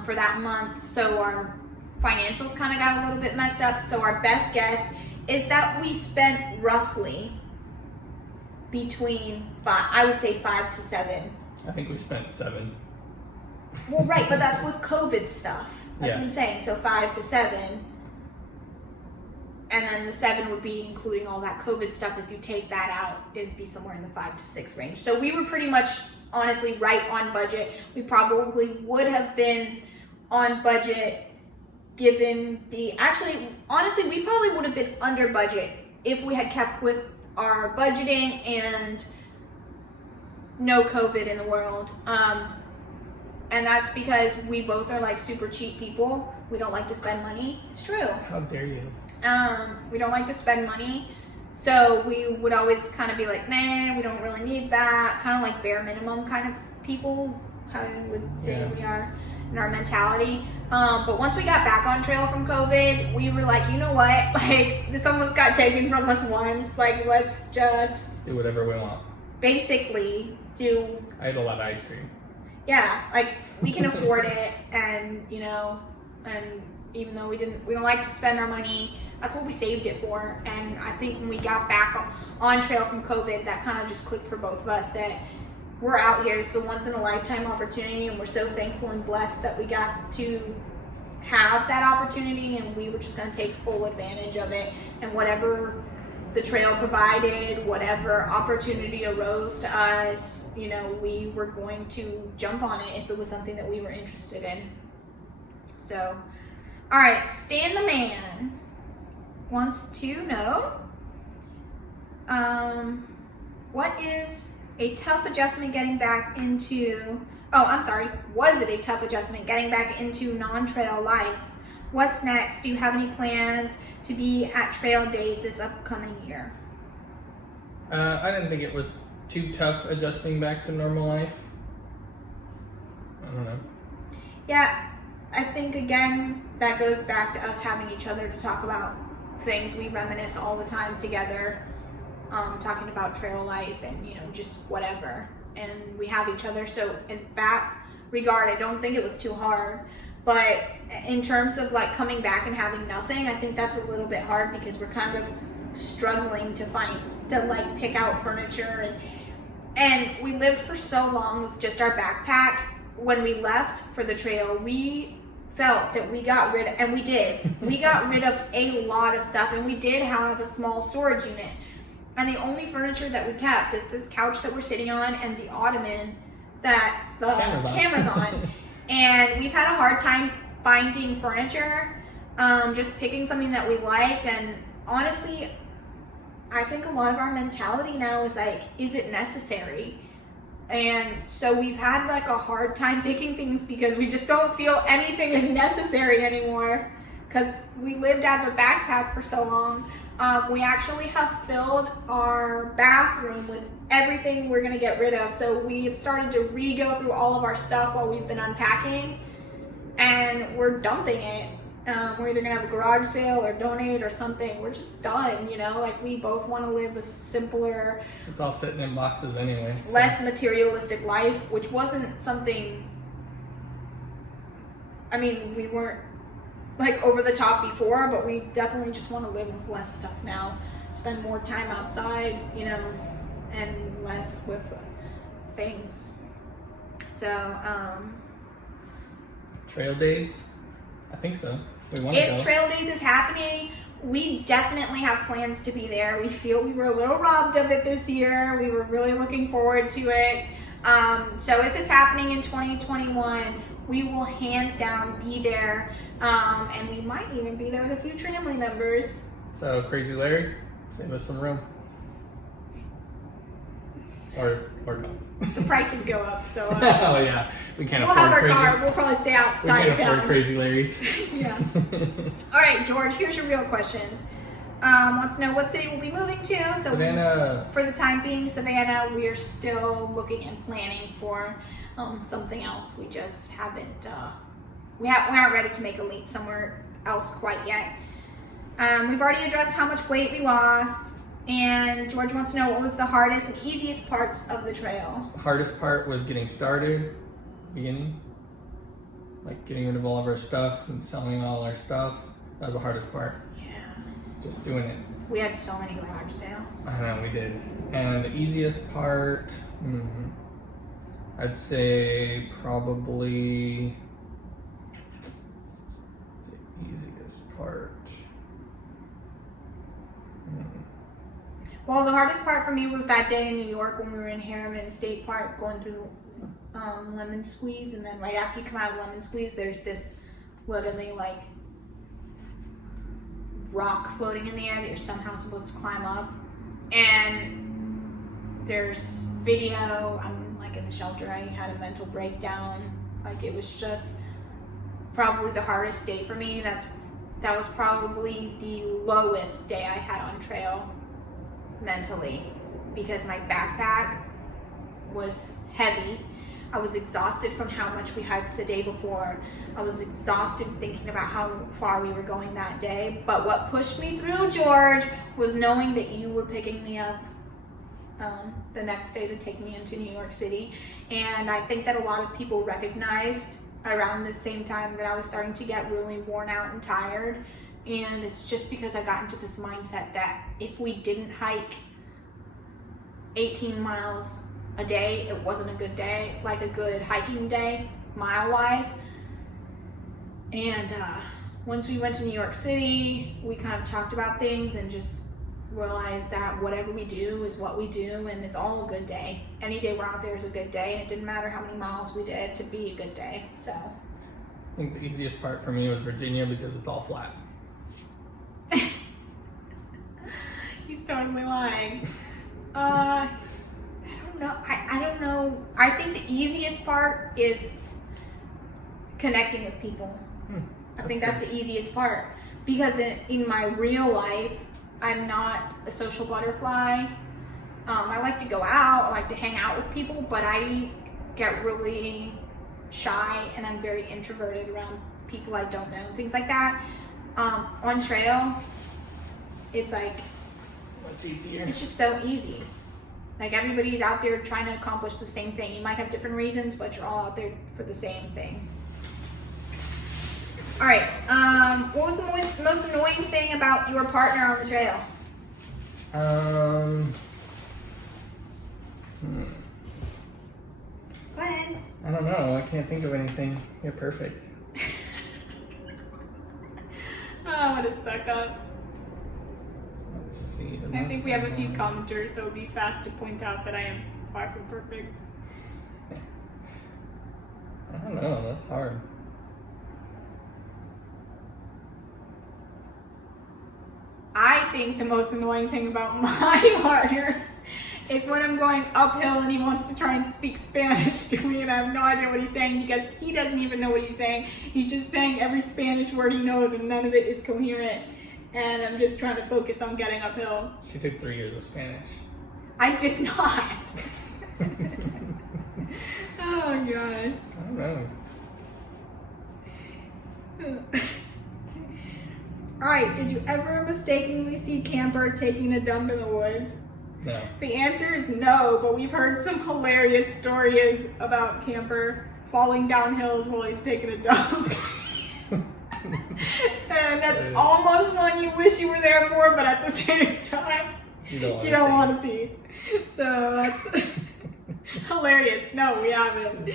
for that month. So our financials kind of got a little bit messed up. So our best guess is that we spent roughly between I would say 5 to 7. I think we spent 7. Well, right, but that's with COVID stuff. That's Yeah. what I'm saying. So 5 to 7. And then the 7 would be including all that COVID stuff. If you take that out, it'd be somewhere in the 5 to 6 range. So we were pretty much, honestly, right on budget. We probably would have been on budget given honestly, we probably would have been under budget if we had kept with our budgeting and no COVID in the world. And that's because we both are like super cheap people. We don't like to spend money. It's true. How dare you? We don't like to spend money. So we would always kind of be like, nah, we don't really need that. Kind of like bare minimum kind of people, how I would say we are in our mentality. But once we got back on trail from COVID, we were like, you know what? Like, this almost got taken from us once. Like, let's just do whatever we want. Basically do. I had a lot of ice cream. Yeah, like we can afford it, and you know, and even though we don't like to spend our money, that's what we saved it for. And I think when we got back on trail from COVID, that kind of just clicked for both of us that we're out here. This is a once in a lifetime opportunity, and we're so thankful and blessed that we got to have that opportunity, and we were just going to take full advantage of it. And whatever the trail provided, whatever opportunity arose to us, you know, we were going to jump on it if it was something that we were interested in. So, all right, Stan the Man wants to know, what is a tough adjustment getting back into, was it a tough adjustment getting back into non-trail life? What's next? Do you have any plans to be at trail days this upcoming year? I didn't think it was too tough adjusting back to normal life. I don't know. Yeah, I think, again, that goes back to us having each other to talk about things. We reminisce all the time together, talking about trail life and, you know, just whatever. And we have each other. So in that regard, I don't think it was too hard. But in terms of like coming back and having nothing, I think that's a little bit hard because we're kind of struggling to like pick out furniture. And we lived for so long with just our backpack. When we left for the trail, we felt that we got rid of, and we did, we got rid of a lot of stuff, and we did have a small storage unit. And the only furniture that we kept is this couch that we're sitting on and the ottoman that the camera's on. And we've had a hard time finding furniture, just picking something that we like. And honestly, I think a lot of our mentality now is like, is it necessary? And so we've had like a hard time picking things because we just don't feel anything is necessary anymore because we lived out of a backpack for so long. We actually have filled our bathroom with everything we're gonna get rid of. So we've started to re-go through all of our stuff while we've been unpacking, and we're dumping it. We're either gonna have a garage sale or donate or something. We're just done, you know, like we both want to live a simpler, it's all sitting in boxes anyway, less materialistic life, which wasn't something, I mean, we weren't like over the top before, but we definitely just want to live with less stuff now, spend more time outside, you know, and less with things. So trail days, I think so. We want to go. If Trail Days is happening, we definitely have plans to be there. We feel we were a little robbed of it this year. We were really looking forward to it. So if it's happening in 2021, we will hands down be there. And we might even be there with a few family members. So Crazy Larry, save us some room. Or no. The prices go up, so oh yeah, we can't we'll afford have our crazy. car. We'll probably stay outside We can't afford town. Crazy Larry's. Yeah. All right, George. Here's your real questions. Wants to know what city we'll be moving to. So Savannah. for the time being, Savannah. We are still looking and planning for something else. We just haven't. We aren't ready to make a leap somewhere else quite yet. We've already addressed how much weight we lost. And George wants to know what was the hardest and easiest parts of the trail. The hardest part was getting started, beginning, like getting rid of all of our stuff and selling all our stuff. That was the hardest part. Yeah. Just doing it. We had so many garage sales. I know we did. And the easiest part, I'd say probably the easiest part. Well, the hardest part for me was that day in New York when we were in Harriman State Park going through Lemon Squeeze, and then right after you come out of Lemon Squeeze, there's this literally like rock floating in the air that you're somehow supposed to climb up. And there's video, I'm like in the shelter, I had a mental breakdown. Like it was just probably the hardest day for me. That was probably the lowest day I had on trail mentally, because my backpack was heavy. I was exhausted from how much we hiked the day before. I was exhausted thinking about how far we were going that day. But what pushed me through, George, was knowing that you were picking me up the next day to take me into New York City. And I think that a lot of people recognized around the same time that I was starting to get really worn out and tired. And it's just because I got into this mindset that if we didn't hike 18 miles a day, it wasn't a good day, like a good hiking day, mile-wise. And once we went to New York City, we kind of talked about things and just realized that whatever we do is what we do, and it's all a good day. Any day we're out there is a good day, and it didn't matter how many miles we did to be a good day. So I think the easiest part for me was Virginia because it's all flat. He's totally lying. I don't know. I don't know. I think the easiest part is connecting with people. I think that's the easiest part, because in my real life, I'm not a social butterfly. I like to go out, I like to hang out with people, but I get really shy and I'm very introverted around people I don't know, things like that. On trail, it's like, What's easier? it's just so easy. Like everybody's out there trying to accomplish the same thing. You might have different reasons, but you're all out there for the same thing. All right. What was the most annoying thing about your partner on the trail? Go ahead. I don't know. I can't think of anything. You're perfect. Oh, what a suck up. Let's see. I think we have a few commenters that would be fast to point out that I am far from perfect. I don't know. That's hard. I think the most annoying thing about my partner is when I'm going uphill and he wants to try and speak Spanish to me and I have no idea what he's saying because he doesn't even know what he's saying. He's just saying every Spanish word he knows and none of it is coherent. And I'm just trying to focus on getting uphill. She took 3 years of Spanish. I did not. Oh gosh. I don't know. Alright, did you ever mistakenly see Camper taking a dump in the woods? No. The answer is no, but we've heard some hilarious stories about Camper falling down hills while he's taking a dump. And that's almost one you wish you were there for, but at the same time, you don't want to see. So that's hilarious. No, we haven't.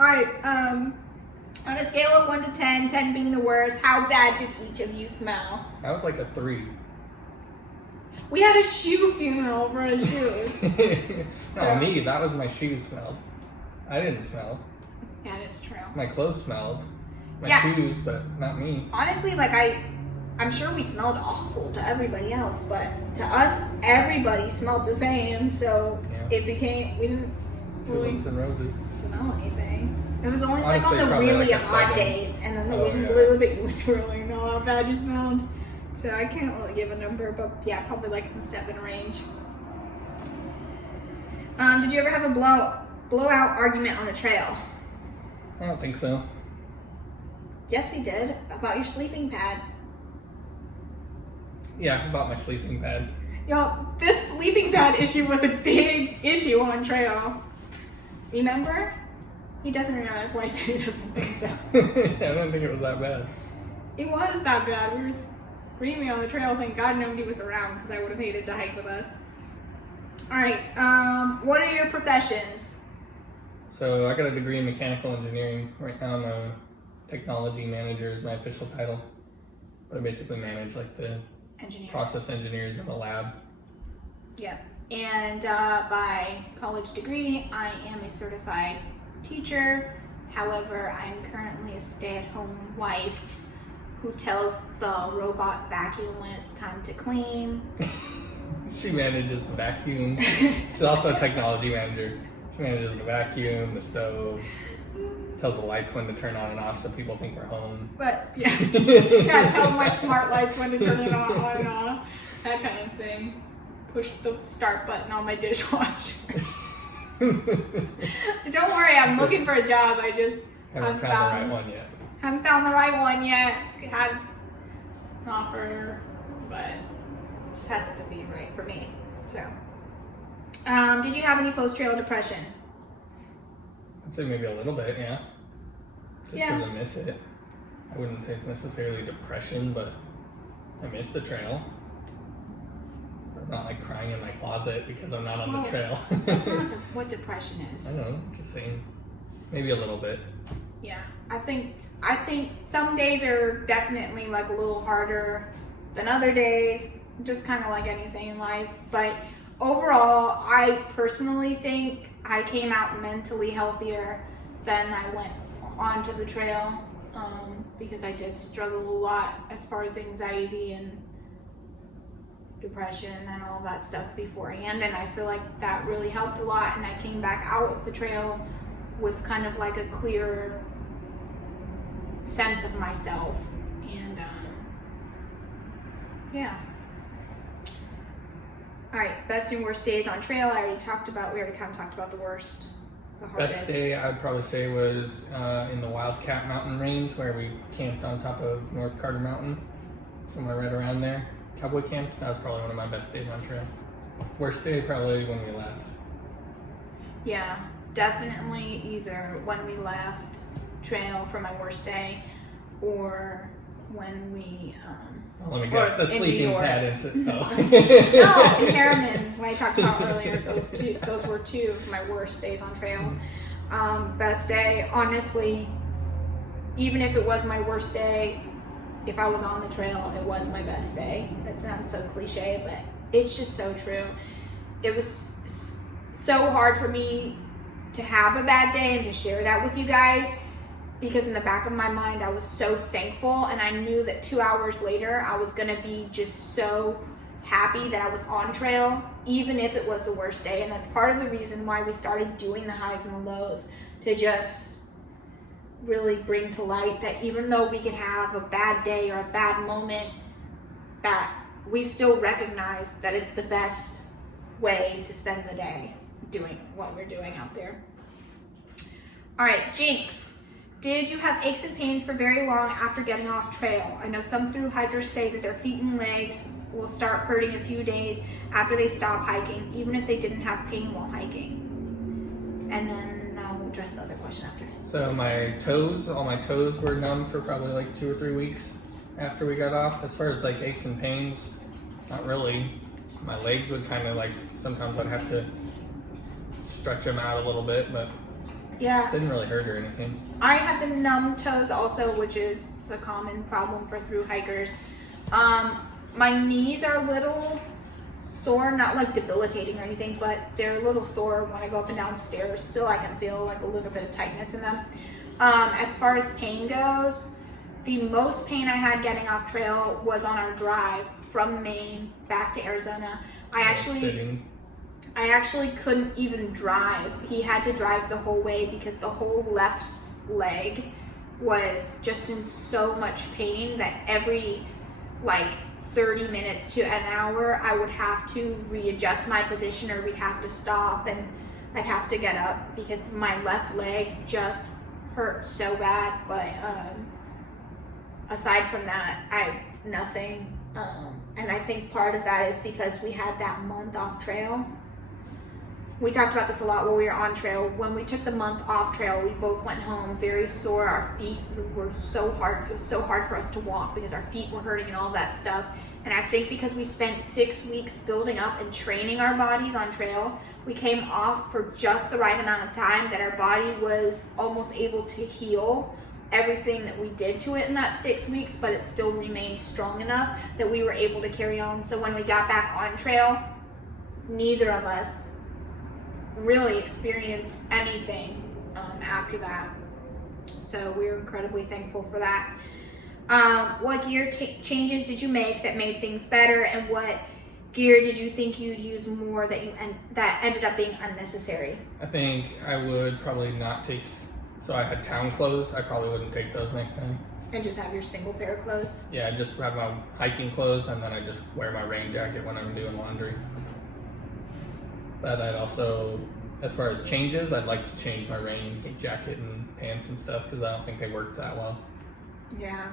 Alright, on a scale of 1 to 10, 10 being the worst, how bad did each of you smell? I was like a 3. We had a shoe funeral for his shoes. No, me. That was my shoes smelled. I didn't smell. Yeah, it's true. My clothes smelled. My Yeah. shoes, but not me. Honestly, like I'm sure we smelled awful to everybody else, but to us, everybody smelled the same. So Yeah. it became, we didn't really Tulips and roses. smell anything. It was only like Honestly, on the probably really like a hot second. days, and then the Oh, wind yeah. blew that you would really know how bad you smelled. So I can't really give a number, but yeah, probably like in the 7 range. Did you ever have a blowout argument on a trail? I don't think so. Yes, we did. About your sleeping pad. Yeah, about my sleeping pad. Y'all, this sleeping pad issue was a big issue on trail. Remember? He doesn't remember, that's why he said he doesn't think so. I don't think it was that bad. It was that bad. We were screaming on the trail. Thank God nobody was around because I would have hated to hike with us. Alright, what are your professions? So I got a degree in mechanical engineering. Right now I'm a technology manager is my official title. But I basically manage like the Engineers. process engineers in the lab. Yep. And by college degree, I am a certified teacher. However, I'm currently a stay-at-home wife who tells the robot vacuum when it's time to clean. She manages the vacuum. She's also a technology manager. She manages the vacuum, the stove, tells the lights when to turn on and off so people think we're home. But yeah, yeah, tell my smart lights when to turn it on and off, that kind of thing. Push the start button on my dishwasher. Don't worry, I'm looking for a job. I just Haven't found the right one yet. Haven't found the right one yet. Had an offer, but it just has to be right for me. So, did you have any post-trail depression? I'd say maybe a little bit, yeah. Just Yeah. because I miss it. I wouldn't say it's necessarily depression, but I miss the trail. I'm not like crying in my closet because I'm not on the trail. That's not what depression I is. don't know, just saying. Maybe a little bit. Yeah, I think some days are definitely like a little harder than other days, just kind of like anything in life. But overall, I personally think I came out mentally healthier than I went onto the trail, because I did struggle a lot as far as anxiety and depression and all that stuff beforehand, and I feel like that really helped a lot, and I came back out of the trail with kind of like a clear sense of myself, and yeah. All right, best and worst days on trail. We already kind of talked about the worst. the hardest? Best day I'd probably say was in the Wildcat Mountain Range, where we camped on top of North Carter Mountain, somewhere right around there. Cowboy camped. That was probably one of my best days on trail. Worst day probably when we left. Yeah, definitely either when we left trail for my worst day, or when we Let me guess, the in sleeping New York. pad incident. No, in Harriman, when I talked about earlier, those were two of my worst days on trail. Best day, honestly, even if it was my worst day, if I was on the trail, it was my best day. That sounds so cliche, but it's just so true. It was so hard for me to have a bad day and to share that with you guys, because in the back of my mind, I was so thankful, and I knew that 2 hours later, I was gonna be just so happy that I was on trail, even if it was the worst day. And that's part of the reason why we started doing the highs and the lows, to just really bring to light that even though we could have a bad day or a bad moment, that we still recognize that it's the best way to spend the day doing what we're doing out there. All right, Jinx. Did you have aches and pains for very long after getting off trail? I know some thru hikers say that their feet and legs will start hurting a few days after they stop hiking, even if they didn't have pain while hiking. And then I'll address the other question after. So all my toes were numb for probably like 2 or 3 weeks after we got off. As far as like aches and pains, not really. My legs would kind of like, sometimes I'd have to stretch them out a little bit, but yeah, it didn't really hurt or anything. I had the numb toes also, which is a common problem for thru hikers. My knees are a little sore, not like debilitating or anything, but they're a little sore when I go up and down stairs. Still, I can feel like a little bit of tightness in them. As far as pain goes, the most pain I had getting off trail was on our drive from Maine back to Arizona. I actually couldn't even drive. He had to drive the whole way because the whole left leg was just in so much pain that every like 30 minutes to an hour I would have to readjust my position, or we'd have to stop and I'd have to get up because my left leg just hurt so bad. But aside from that, nothing. And I think part of that is because we had that month off trail. We talked about this a lot while we were on trail. When we took the month off trail, we both went home very sore. Our feet were so hard. It was so hard for us to walk because our feet were hurting and all that stuff. And I think because we spent 6 weeks building up and training our bodies on trail, we came off for just the right amount of time that our body was almost able to heal everything that we did to it in that 6 weeks, but it still remained strong enough that we were able to carry on. So when we got back on trail, neither of us really experienced anything after that. So we were incredibly thankful for that. What gear changes did you make that made things better, and what gear did you think you'd use more that ended up being unnecessary? I think I would probably not take, so I had town clothes, I probably wouldn't take those next time. And just have your single pair of clothes? Yeah, I just have my hiking clothes, and then I just wear my rain jacket when I'm doing laundry. But I'd also, as far as changes, I'd like to change my rain jacket and pants and stuff because I don't think they worked that well. Yeah,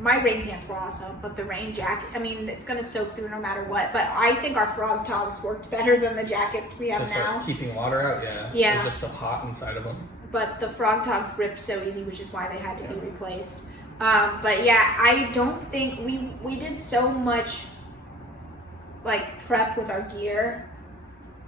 my rain pants were awesome, but the rain jacket, I mean, it's going to soak through no matter what. But I think our frog togs worked better than the jackets we have as now. As far as keeping water out, yeah. It was just so hot inside of them. But the frog togs ripped so easy, which is why they had to be replaced. But yeah, I don't think we did so much like prep with our gear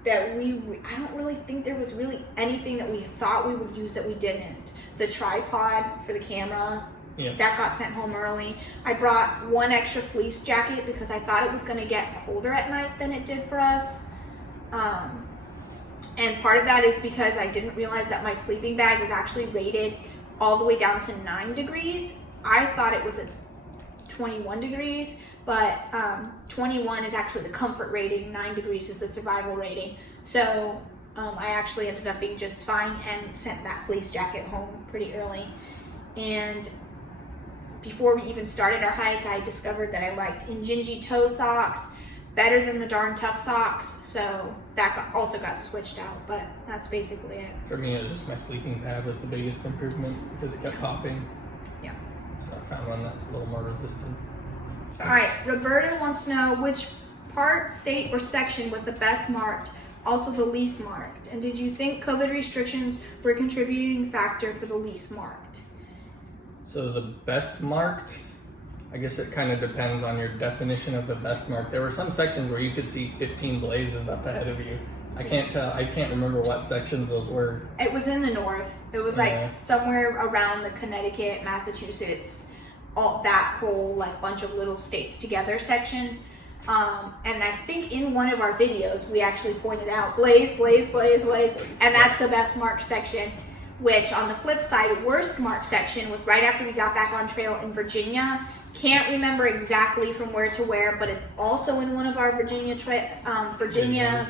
that I don't really think there was really anything that we thought we would use that we didn't. The tripod for the camera, that got sent home early. I brought one extra fleece jacket because I thought it was going to get colder at night than it did for us. And part of that is because I didn't realize that my sleeping bag was actually rated all the way down to 9 degrees. I thought it was at 21 degrees, but 21 is actually the comfort rating, 9 degrees is the survival rating. So I actually ended up being just fine and sent that fleece jacket home pretty early. And before we even started our hike, I discovered that I liked Injinji toe socks, better than the Darn Tough socks, so that also got switched out, but that's basically it. For me, it was just my sleeping pad was the biggest improvement because it kept popping. Yeah. So I found one that's a little more resistant. All right, Roberta wants to know which part, state, or section was the best marked, also the least marked, and did you think COVID restrictions were a contributing factor for the least marked? So the best marked, I guess it kind of depends on your definition of the best marked. There were some sections where you could see 15 blazes up ahead of you. I can't remember what sections those were. It was in the north. It was like somewhere around the Connecticut, Massachusetts, all that whole like bunch of little states together section. And I think in one of our videos we actually pointed out blaze, blaze, blaze, blaze, and that's the best marked section. Which on the flip side, worst marked section was right after we got back on trail in Virginia. Can't remember exactly from where to where, but it's also in one of our Virginia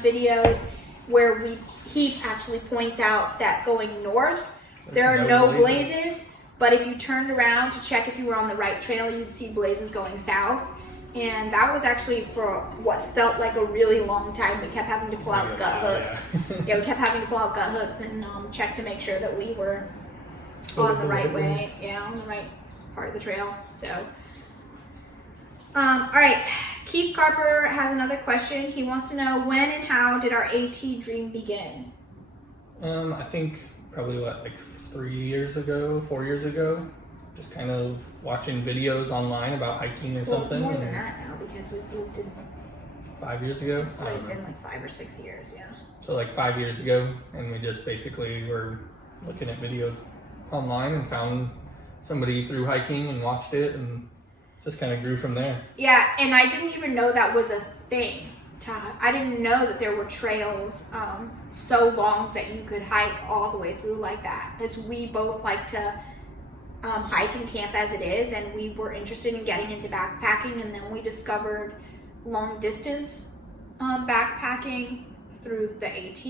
videos where he actually points out that going north, there are no blazes, but if you turned around to check if you were on the right trail, you'd see blazes going south. And that was actually for what felt like a really long time. We kept having to pull out gut hooks. Yeah, we kept having to pull out gut hooks and check to make sure that we were on the right way. Yeah, on the right part of the trail. So, all right. Keith Carper has another question. He wants to know when and how did our AT dream begin? I think probably like 4 years ago. Just kind of watching videos online about hiking or something. It's more than that now because we've lived in 5 years ago. It's probably been like 5 or 6 years, yeah. So like 5 years ago, and we just basically were looking at videos online and found somebody through hiking and watched it and just kind of grew from there. Yeah, and I didn't even know that was a thing. I didn't know that there were trails so long that you could hike all the way through like that. As we both like to hike and camp as it is, and we were interested in getting into backpacking, and then we discovered long distance backpacking through the AT,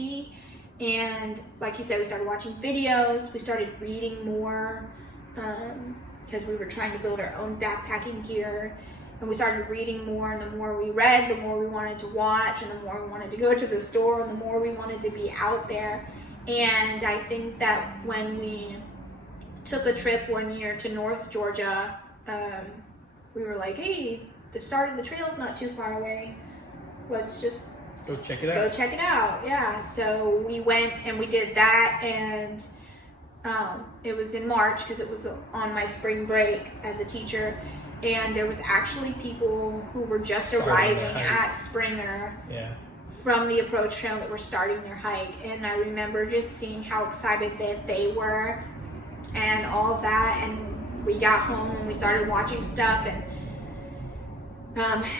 and like you said, we started watching videos, we started reading more because we were trying to build our own backpacking gear, and we started reading more, and the more we read, the more we wanted to watch, and the more we wanted to go to the store, and the more we wanted to be out there. And I think that when we took a trip one year to North Georgia, we were like, hey, the start of the trail is not too far away. Let's just go check it out. Yeah, so we went and we did that, and it was in March because it was on my spring break as a teacher, and there was actually people who were just arriving at Springer from the approach trail that were starting their hike, and I remember just seeing how excited that they were and all of that, and we got home and we started watching stuff, and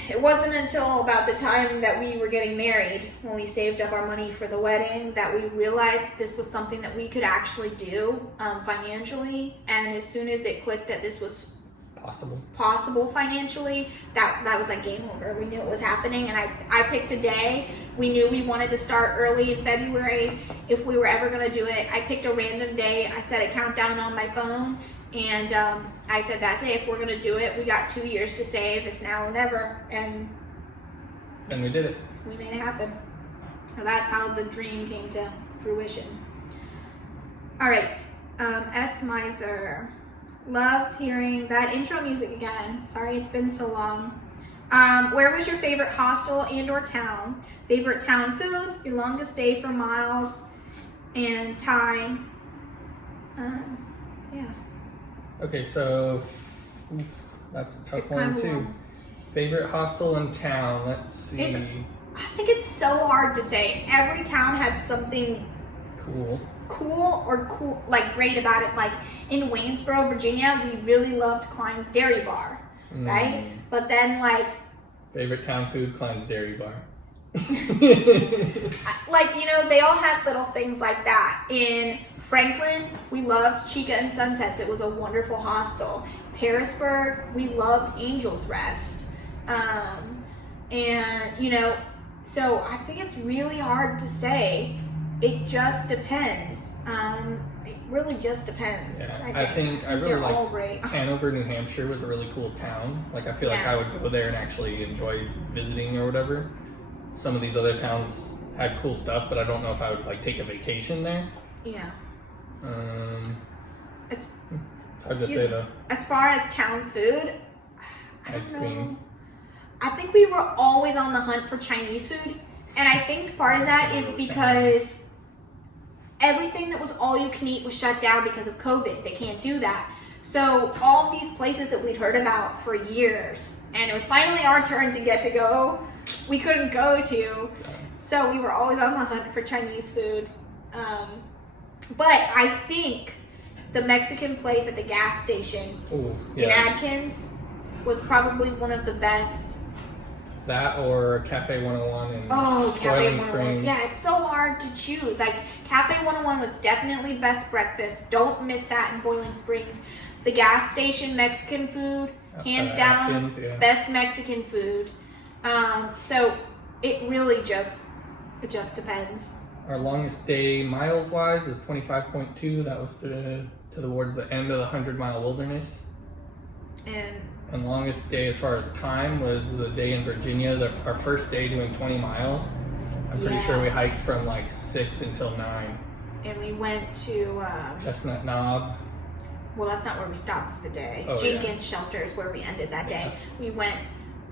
it wasn't until about the time that we were getting married, when we saved up our money for the wedding, that we realized this was something that we could actually do financially. And as soon as it clicked that this was possible financially, that was like game over. We knew it was happening, and I picked a day. We knew we wanted to start early in February if we were ever going to do it. I picked a random day. I set a countdown on my phone, and I said, that's it. If we're going to do it, we got 2 years to save. It's now or never. And we did it. We made it happen. So that's how the dream came to fruition. All right. S. Miser loves hearing that intro music again. Sorry it's been so long. Where was your favorite hostel and or town? Favorite town food, your longest day for miles and time. Yeah. Okay, so that's a tough one too. Long. Favorite hostel in town, let's see. I think it's so hard to say. Every town had something cool, like great about it. Like in Waynesboro, Virginia, we really loved Klein's Dairy Bar, right? But then like favorite town food, Klein's Dairy Bar. Like, you know, they all had little things like that. In Franklin, we loved Chica and Sunsets. It was a wonderful hostel. Harrisburg, we loved Angel's Rest. And you know, so I think it's really hard to say. It just depends. It really just depends. Yeah, I think I really they're all liked great. Hanover, New Hampshire was a really cool town. Like I feel like Yeah. I would go there and actually enjoy visiting or whatever. Some of these other towns had cool stuff, but I don't know if I would like take a vacation there. Yeah. It's hard to say though. As far as town food, I don't Ice know. cream. I think we were always on the hunt for Chinese food, and I think part of that is because everything that was all you can eat was shut down because of COVID. They can't do that. So all these places that we'd heard about for years, and it was finally our turn to get to go, we couldn't go to. So we were always on the hunt for Chinese food. But I think the Mexican place at the gas station in Adkins was probably one of the best. That or Cafe 101 in Cafe Boiling 101. Springs. Yeah, it's so hard to choose. Like, Cafe 101 was definitely best breakfast. Don't miss that in Boiling Springs. The gas station Mexican food, hands down, Atkins, best Mexican food. So it really just depends. Our longest day miles wise was 25.2. That was towards the end of the 100-mile wilderness. And longest day as far as time was the day in Virginia, our first day doing 20 miles. I'm pretty sure we hiked from like 6 until 9. And we went to Chestnut Knob. Well, that's not where we stopped for the day. Oh, Jenkins Shelter is where we ended that day. We went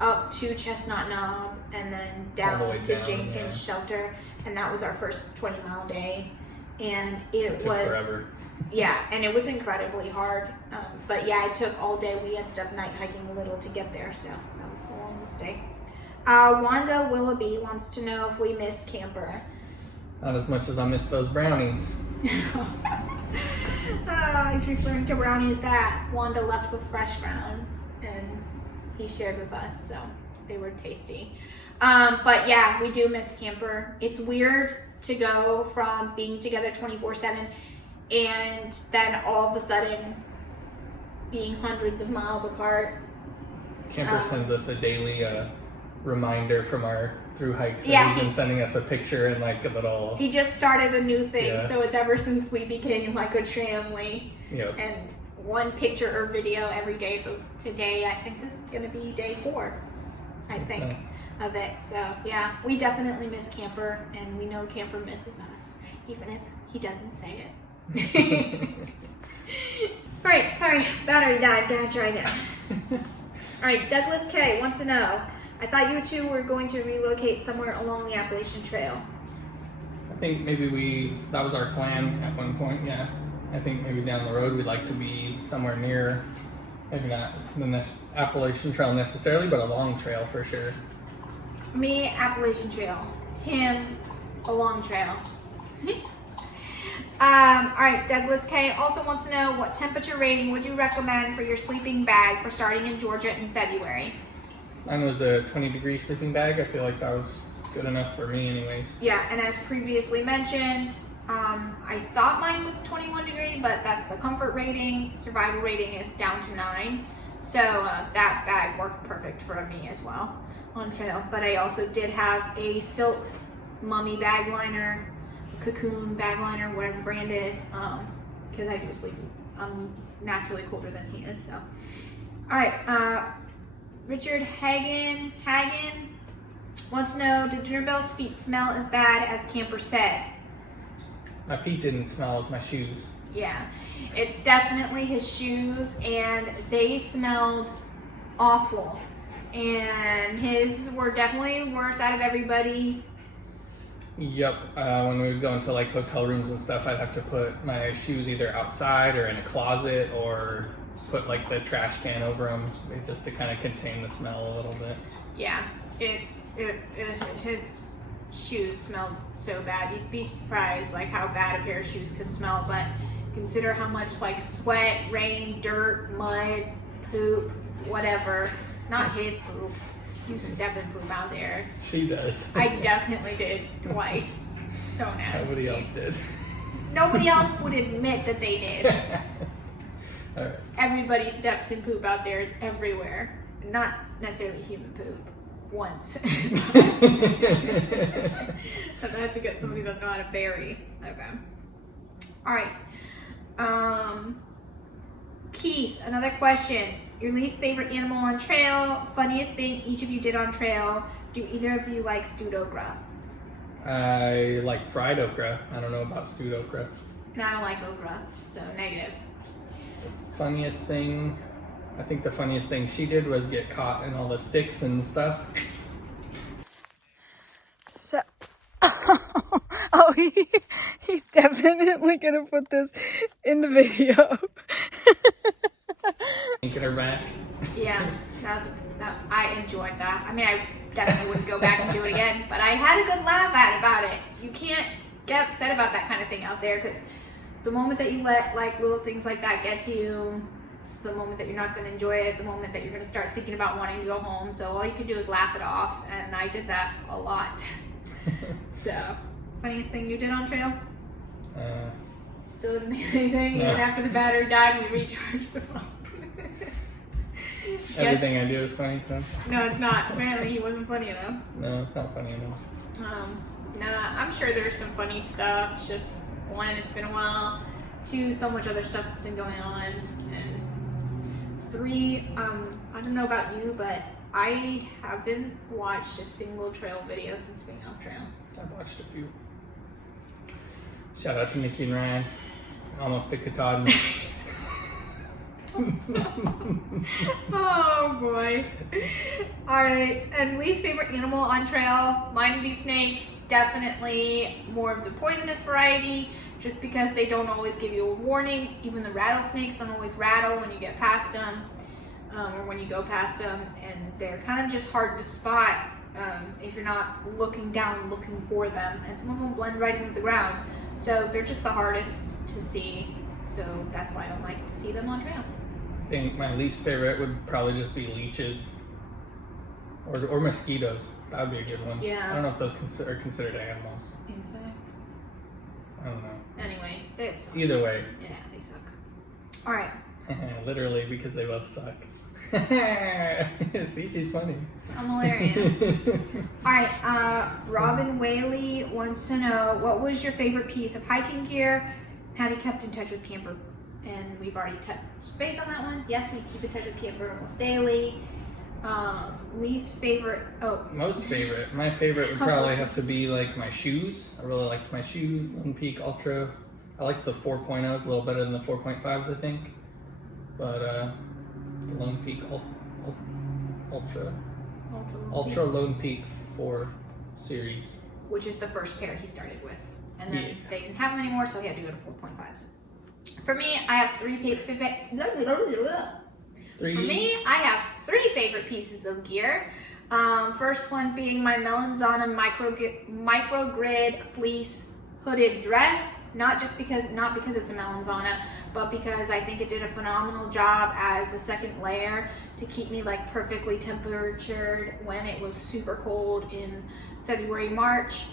up to Chestnut Knob and then down All the way to down, Jenkins Shelter, and that was our first 20-mile day. And It took forever. Yeah, and it was incredibly hard. But yeah, it took all day. We ended up night hiking a little to get there, so that was the longest day. Wanda Willoughby wants to know if we miss camper. Not as much as I miss those brownies. He's referring to brownies that Wanda left with fresh grounds, and he shared with us, so they were tasty. But yeah, we do miss camper. It's weird to go from being together 24/7 and then all of a sudden being hundreds of miles apart. Camper sends us a daily reminder from our through hikes. Yeah, He's been sending us a picture and like a little. He just started a new thing, so it's ever since we became like a tramley. Yep. And one picture or video every day. So today I think this is gonna be day 4, I think, of it. So yeah, we definitely miss camper, and we know camper misses us, even if he doesn't say it. All right, sorry, battery died. Gotta try again. All right, Douglas K wants to know, I thought you two were going to relocate somewhere along the Appalachian Trail. I think maybe that was our plan at one point. Yeah, I think maybe down the road we'd like to be somewhere near, maybe not the Appalachian Trail necessarily, but a long trail for sure. Me, Appalachian Trail. Him, a long trail. All right, Douglas K also wants to know, what temperature rating would you recommend for your sleeping bag for starting in Georgia in February? Mine was a 20-degree sleeping bag. I feel like that was good enough for me anyways. Yeah, and as previously mentioned, I thought mine was 21 degree, but that's the comfort rating. Survival rating is down to 9. So that bag worked perfect for me as well on trail. But I also did have a silk mummy bag liner, cocoon bag liner, whatever the brand is, because I do sleep. I'm naturally colder than he is. So, all right. Richard Hagen wants to know, did Dinnerbell's feet smell as bad as camper said? My feet didn't smell as my shoes. Yeah, it's definitely his shoes, and they smelled awful. And his were definitely worse out of everybody. Yep, when we would go into like hotel rooms and stuff, I'd have to put my shoes either outside or in a closet, or put like the trash can over them just to kind of contain the smell a little bit. Yeah, his shoes smelled so bad. You'd be surprised like how bad a pair of shoes could smell, but consider how much like sweat, rain, dirt, mud, poop, whatever. Not his poop. You step in poop out there. She does. I definitely did twice. So nasty. Nobody else did. Nobody else would admit that they did. All right. Everybody steps in poop out there. It's everywhere. Not necessarily human poop. Once. That's because somebody doesn't know how to bury. Okay. All right. Keith, another question. Your least favorite animal on trail, funniest thing each of you did on trail. Do either of you like stewed okra? I like fried okra. I don't know about stewed okra. And I don't like okra, so negative. Funniest thing, I think the funniest thing she did was get caught in all the sticks and stuff. So, he's definitely gonna put this in the video. Thinking her back. Yeah, I enjoyed that. I mean, I definitely wouldn't go back and do it again, but I had a good laugh about it. You can't get upset about that kind of thing out there, because the moment that you let like little things like that get to you, it's the moment that you're not going to enjoy it, the moment that you're going to start thinking about wanting to go home. So all you can do is laugh it off, and I did that a lot. So, funniest thing you did on trail? Still didn't do anything. No. Even after the battery died, we recharged the phone. Everything I do is funny, so. No, it's not. Apparently he wasn't funny enough. No, it's not funny enough. Nah, I'm sure there's some funny stuff. It's just, one, it's been a while. Two, so much other stuff has been going on. And three, I don't know about you, but I haven't watched a single trail video since being off trail. I've watched a few. Shout out to Nikki and Ryan. Almost to Coveted. Oh boy. Alright, and least favorite animal on trail, mine would be snakes. Definitely more of the poisonous variety, just because they don't always give you a warning. Even the rattlesnakes don't always rattle when you get past them, or when you go past them, and they're kind of just hard to spot if you're not looking down looking for them, and some of them blend right into the ground, so they're just the hardest to see. So that's why I don't like to see them on trail. I think my least favorite would probably just be leeches. Or mosquitoes. That would be a good one. Yeah. I don't know if those are considered animals. Inside. I don't know. Anyway, it sucks. Either way. Yeah, they suck. Alright. Literally, because they both suck. See, she's funny. I'm hilarious. Alright, Robin Whaley wants to know, what was your favorite piece of hiking gear? Have you kept in touch with camper? And we've already touched base on that one. Yes, we keep in touch with camper almost daily. Least favorite, Most favorite. My favorite would probably have to be like my shoes. I really liked my shoes. Lone Peak Ultra. I like the 4.0s a little better than the 4.5s, I think. But the Lone Peak Ultra Lone Peak 4 series. which is the first pair he started with. And then Yeah. they didn't have them anymore, so he had to go to 4.5s. For me, I have three favorite pieces of gear. First one being my Melanzana microgrid fleece hooded dress. Not because it's a Melanzana, but because I think it did a phenomenal job as a second layer to keep me like perfectly temperatured when it was super cold in February, March.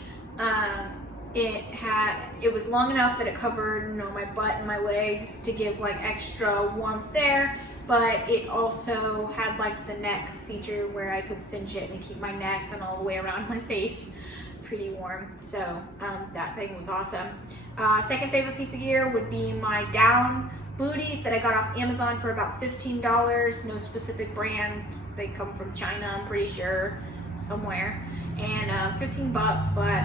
It was long enough that it covered, my butt and my legs to give like extra warmth there, but it also had like the neck feature where I could cinch it and keep my neck and all the way around my face pretty warm. So that thing was awesome. Second favorite piece of gear would be my down booties that I got off Amazon for about $15. No specific brand. They come from China, I'm pretty sure, somewhere. And $15, but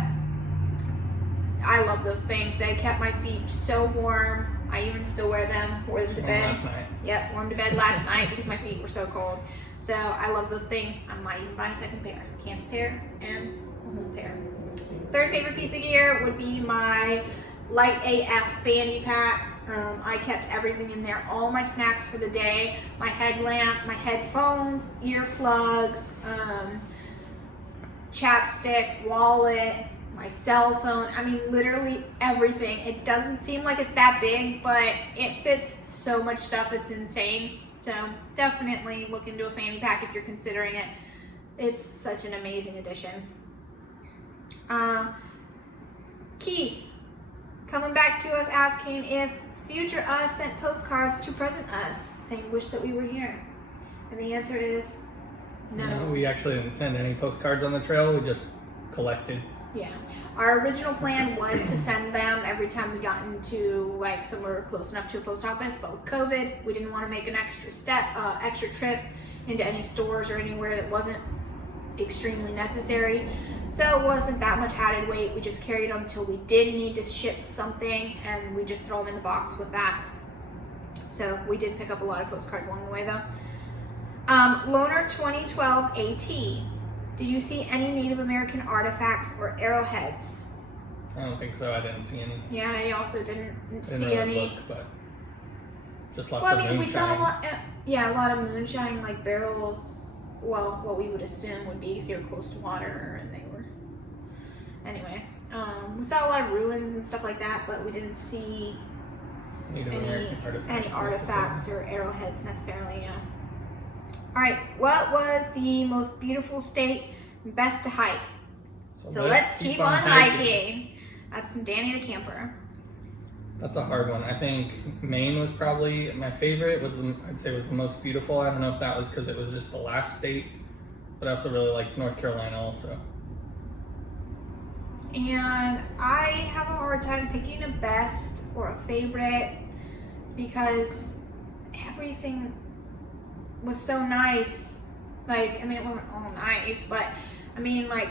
I love those things. They kept my feet so warm. I even still wear them. Wore them to bed. Last night. Yep, worn to bed last night because my feet were so cold. So I love those things. I might even buy a second pair. Camp pair and a home pair. Third favorite piece of gear would be my Light AF fanny pack. I kept everything in there. All my snacks for the day. My headlamp, my headphones, earplugs, chapstick, wallet, my cell phone. I mean, literally everything. It doesn't seem like it's that big, but it fits so much stuff. It's insane. So definitely look into a fanny pack if you're considering it. It's such an amazing addition. Keith, coming back to us asking if future us sent postcards to present us, saying wish that we were here. And the answer is no. No, we actually didn't send any postcards on the trail. We just collected. Yeah. Our original plan was to send them every time we got into like somewhere close enough to a post office, but with COVID, we didn't want to make an extra trip into any stores or anywhere that wasn't extremely necessary. So it wasn't that much added weight. We just carried them until we did need to ship something, and we just throw them in the box with that. So we did pick up a lot of postcards along the way though. Loner 2012 AT. Did you see any Native American artifacts or arrowheads? I don't think so. I didn't see any. Yeah, I also didn't see really any. Look, but just lots Well, of I mean, we moonshine. saw a lot. Yeah, a lot of moonshine, like barrels. Well, what we would assume would be because they were close to water, and they were. Anyway, we saw a lot of ruins and stuff like that, but we didn't see Native any American artifacts or arrowheads necessarily. Yeah. All right, what was the most beautiful state and best to hike? So let's keep on hiking. That's from Danny the Camper. That's a hard one. I think Maine was probably my favorite. I'd say was the most beautiful. I don't know if that was because it was just the last state, but I also really liked North Carolina also. And I have a hard time picking a best or a favorite because everything was so nice. Like, I mean, it wasn't all nice, but I mean, like,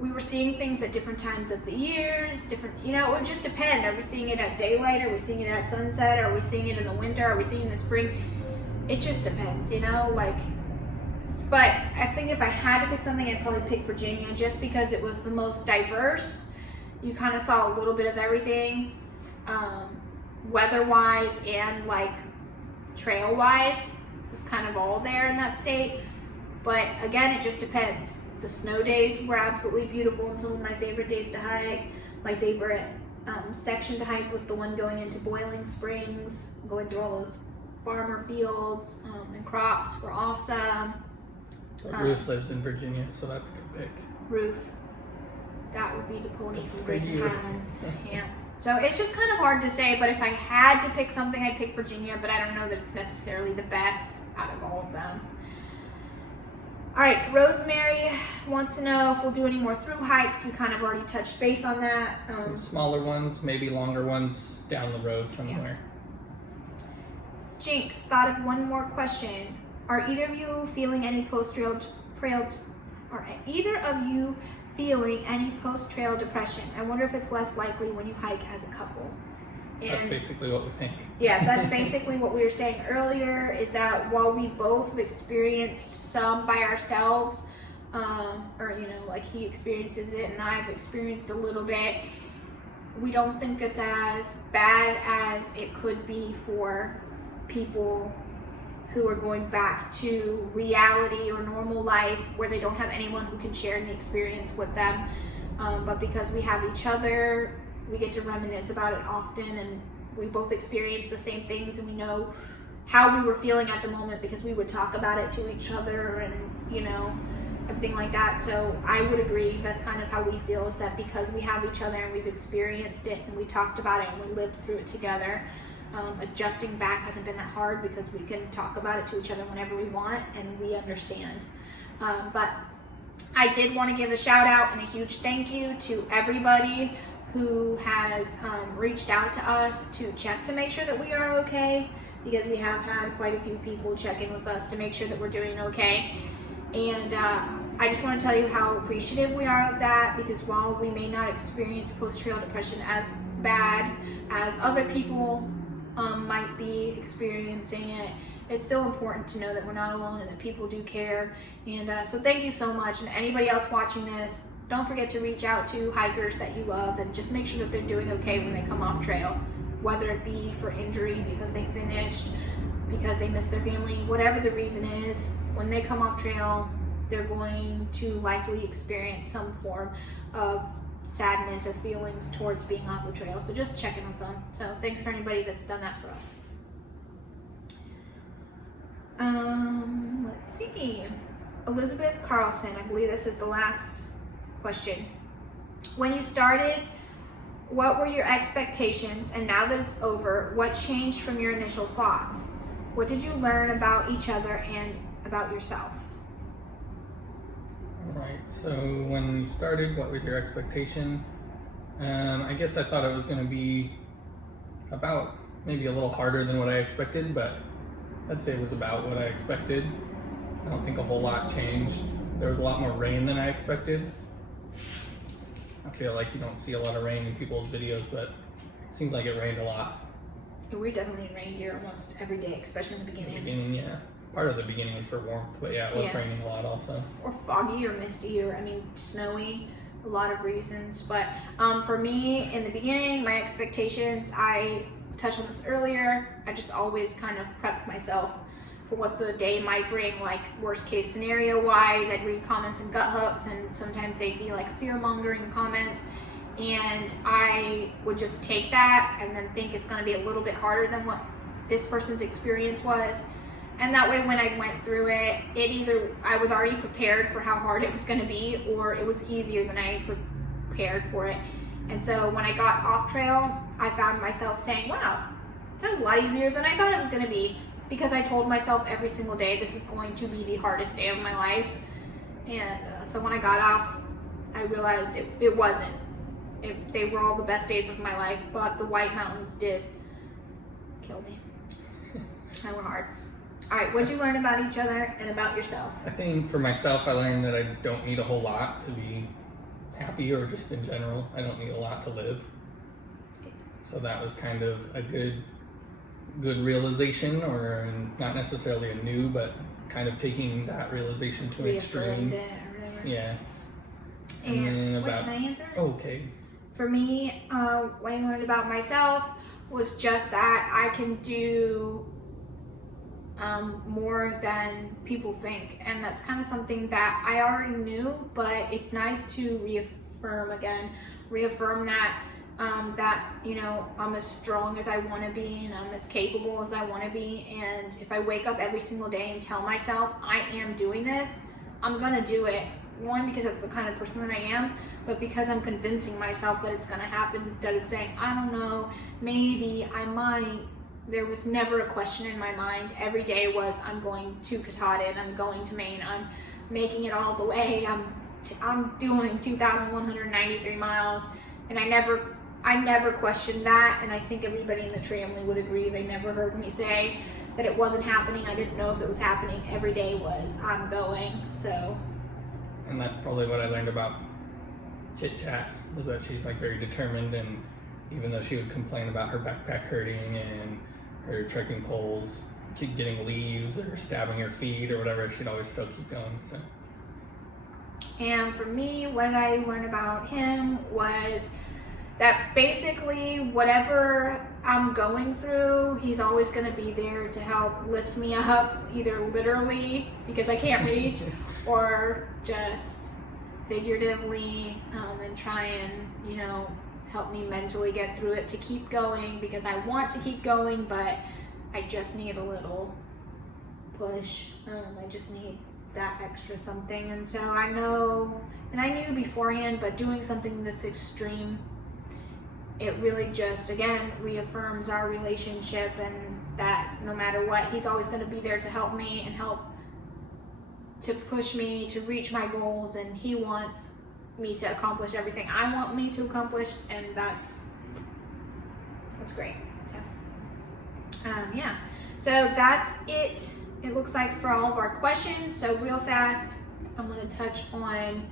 we were seeing things at different times of the years, different, you know, it would just depend. Are we seeing it at daylight? Are we seeing it at sunset? Are we seeing it in the winter? Are we seeing it in the spring? It just depends, you know, like, but I think if I had to pick something, I'd probably pick Virginia just because it was the most diverse. You kind of saw a little bit of everything, weather-wise and like trail-wise. It was kind of all there in that state. But again, it just depends. The snow days were absolutely beautiful and some of my favorite days to hike. My favorite section to hike was the one going into Boiling Springs, going through all those farmer fields and crops were awesome. Ruth lives in Virginia, so that's a good pick. Ruth. That would be the pony That's from for Grayson you. Highlands. Yeah. So it's just kind of hard to say, but if I had to pick something, I'd pick Virginia, but I don't know that it's necessarily the best out of all of them. All right, Rosemary wants to know if we'll do any more through hikes. We kind of already touched base on that. Some smaller ones, maybe longer ones down the road somewhere. Jinx thought of one more question. Are either of you feeling any post-trail depression? I wonder if it's less likely when you hike as a couple. And That's basically what we think. yeah, that's basically what we were saying earlier, is that while we both have experienced some by ourselves, or, you know, like he experiences it and I've experienced a little bit, we don't think it's as bad as it could be for people who are going back to reality or normal life where they don't have anyone who can share the experience with them. But because we have each other, we get to reminisce about it often, and we both experience the same things, and we know how we were feeling at the moment because we would talk about it to each other and, you know, everything like that. So I would agree that's kind of how we feel, is that because we have each other and we've experienced it and we talked about it and we lived through it together, adjusting back hasn't been that hard because we can talk about it to each other whenever we want and we understand. But I did want to give a shout out and a huge thank you to everybody who has reached out to us to check to make sure that we are okay, because we have had quite a few people check in with us to make sure that we're doing okay. And I just want to tell you how appreciative we are of that, because while we may not experience post-trail depression as bad as other people might be experiencing it, it's still important to know that we're not alone and that people do care. And so thank you so much. And anybody else watching this, don't forget to reach out to hikers that you love and just make sure that they're doing okay when they come off trail, whether it be for injury because they finished, because they missed their family, whatever the reason is. When they come off trail, they're going to likely experience some form of sadness or feelings towards being off the trail. So just check in with them. So thanks for anybody that's done that for us. Let's see. Elizabeth Carlson, I believe this is the last question. When you started, what were your expectations, and now that it's over, what changed from your initial thoughts? What did you learn about each other and about yourself? All right. So when you started, what was your expectation? I guess I thought it was going to be about maybe a little harder than what I expected, but I'd say it was about what I expected. I don't think a whole lot changed. There was a lot more rain than I expected. I feel like you don't see a lot of rain in people's videos, but it seemed like it rained a lot. We're definitely in rain here almost every day, especially in the In the beginning. beginning, yeah. Part of the beginning was for warmth, but yeah, it was Yeah. raining a lot also. Or foggy or misty or, snowy. A lot of reasons. But for me, in the beginning, my expectations, I touched on this earlier, I just always kind of prepped myself for what the day might bring, like worst case scenario wise. I'd read comments and gut hooks, and sometimes they'd be like fear mongering comments, and I would just take that and then think it's going to be a little bit harder than what this person's experience was. And that way when I went through it, either I was already prepared for how hard it was going to be, or it was easier than I prepared for it. And so when I got off trail, I found myself saying, wow, that was a lot easier than I thought it was going to be, because I told myself every single day, this is going to be the hardest day of my life. And so when I got off, I realized it wasn't. They were all the best days of my life, but the White Mountains did kill me. They were hard. All right, what'd you learn about each other and about yourself? I think for myself, I learned that I don't need a whole lot to be happy, or just in general, I don't need a lot to live. So that was kind of a good realization, or not necessarily a new, but kind of taking that realization to an extreme. Reaffirmed it or whatever. Yeah. And about, can I answer? Okay. For me, what I learned about myself was just that I can do more than people think, and that's kind of something that I already knew, but it's nice to reaffirm that I'm as strong as I want to be, and I'm as capable as I want to be. And if I wake up every single day and tell myself I am doing this, I'm gonna do it. One, because that's the kind of person that I am, but because I'm convincing myself that it's gonna happen, instead of saying, I don't know, maybe, I might. There was never a question in my mind. Every day was, I'm going to Coveted, I'm going to Maine, I'm making it all the way, I'm doing 2,193 miles, and I never questioned that. And I think everybody in the family would agree. They never heard me say that it wasn't happening. I didn't know if it was happening. Every day was, I'm going. So. And that's probably what I learned about Chit Chat, was that she's like very determined, and even though she would complain about her backpack hurting and her trekking poles keep getting leaves or stabbing her feet or whatever, she'd always still keep going. So. And for me, what I learned about him was that basically whatever I'm going through, he's always going to be there to help lift me up, either literally because I can't reach, or just figuratively, and try and, help me mentally get through it, to keep going, because I want to keep going, but I just need a little push. I just need that extra something. And so I know, and I knew beforehand, but doing something this extreme, it really just, again, reaffirms our relationship, and that no matter what, he's always going to be there to help me and help to push me to reach my goals, and he wants me to accomplish everything I want me to accomplish, and that's great. So yeah, so that's it. It looks like for all of our questions. So real fast, I'm going to touch on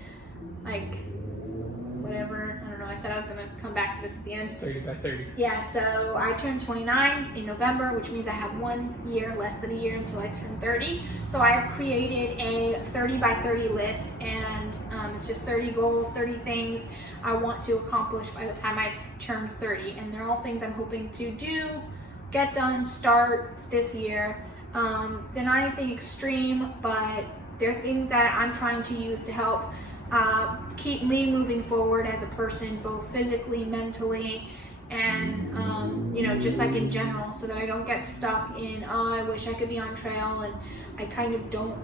whatever, I don't know, I said I was going to come back to this at the end. 30 by 30. Yeah, so I turned 29 in November, which means I have 1 year, less than a year, until I turn 30. So I have created a 30 by 30 list, and it's just 30 goals, 30 things I want to accomplish by the time I turn 30. And they're all things I'm hoping to do, get done, start this year. They're not anything extreme, but they're things that I'm trying to use to help keep me moving forward as a person, both physically, mentally, and just like in general, so that I don't get stuck in, I wish I could be on trail, and I kind of don't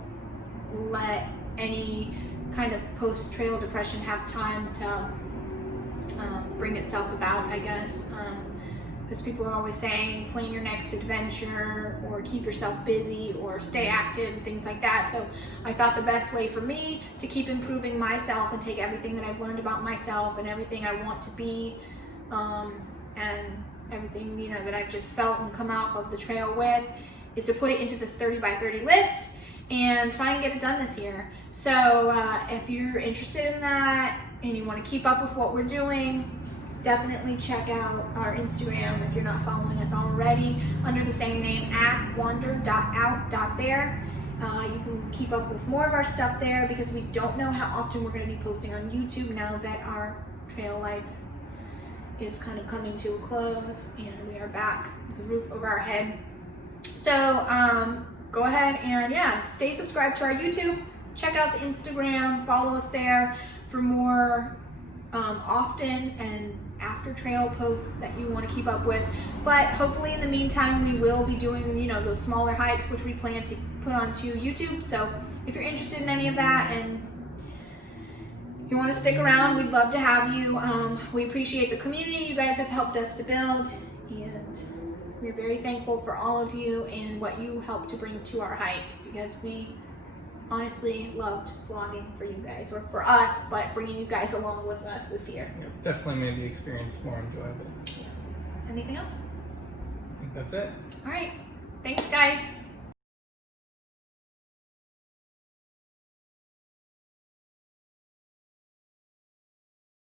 let any kind of post-trail depression have time to bring itself about, I guess. as people are always saying, plan your next adventure or keep yourself busy or stay active and things like that. So I thought the best way for me to keep improving myself and take everything that I've learned about myself and everything I want to be, and everything, you know, that I've just felt and come out of the trail with, is to put it into this 30 by 30 list and try and get it done this year. So if you're interested in that and you want to keep up with what we're doing, definitely check out our Instagram if you're not following us already under the same name, at Wander.Out.There. You can keep up with more of our stuff there because we don't know how often we're going to be posting on YouTube now that our trail life is kind of coming to a close and we are back with the roof over our head. So go ahead and stay subscribed to our YouTube, check out the Instagram, follow us there for more often and after trail posts that you want to keep up with. But hopefully in the meantime we will be doing, you know, those smaller hikes which we plan to put onto YouTube. So if you're interested in any of that and you want to stick around, we'd love to have you. We appreciate the community you guys have helped us to build, and we're very thankful for all of you and what you helped to bring to our hike, because we honestly loved vlogging for you guys, or for us, but bringing you guys along with us this year. Yeah, definitely made the experience more enjoyable. Yeah. Anything else? I think that's it. All right. Thanks, guys.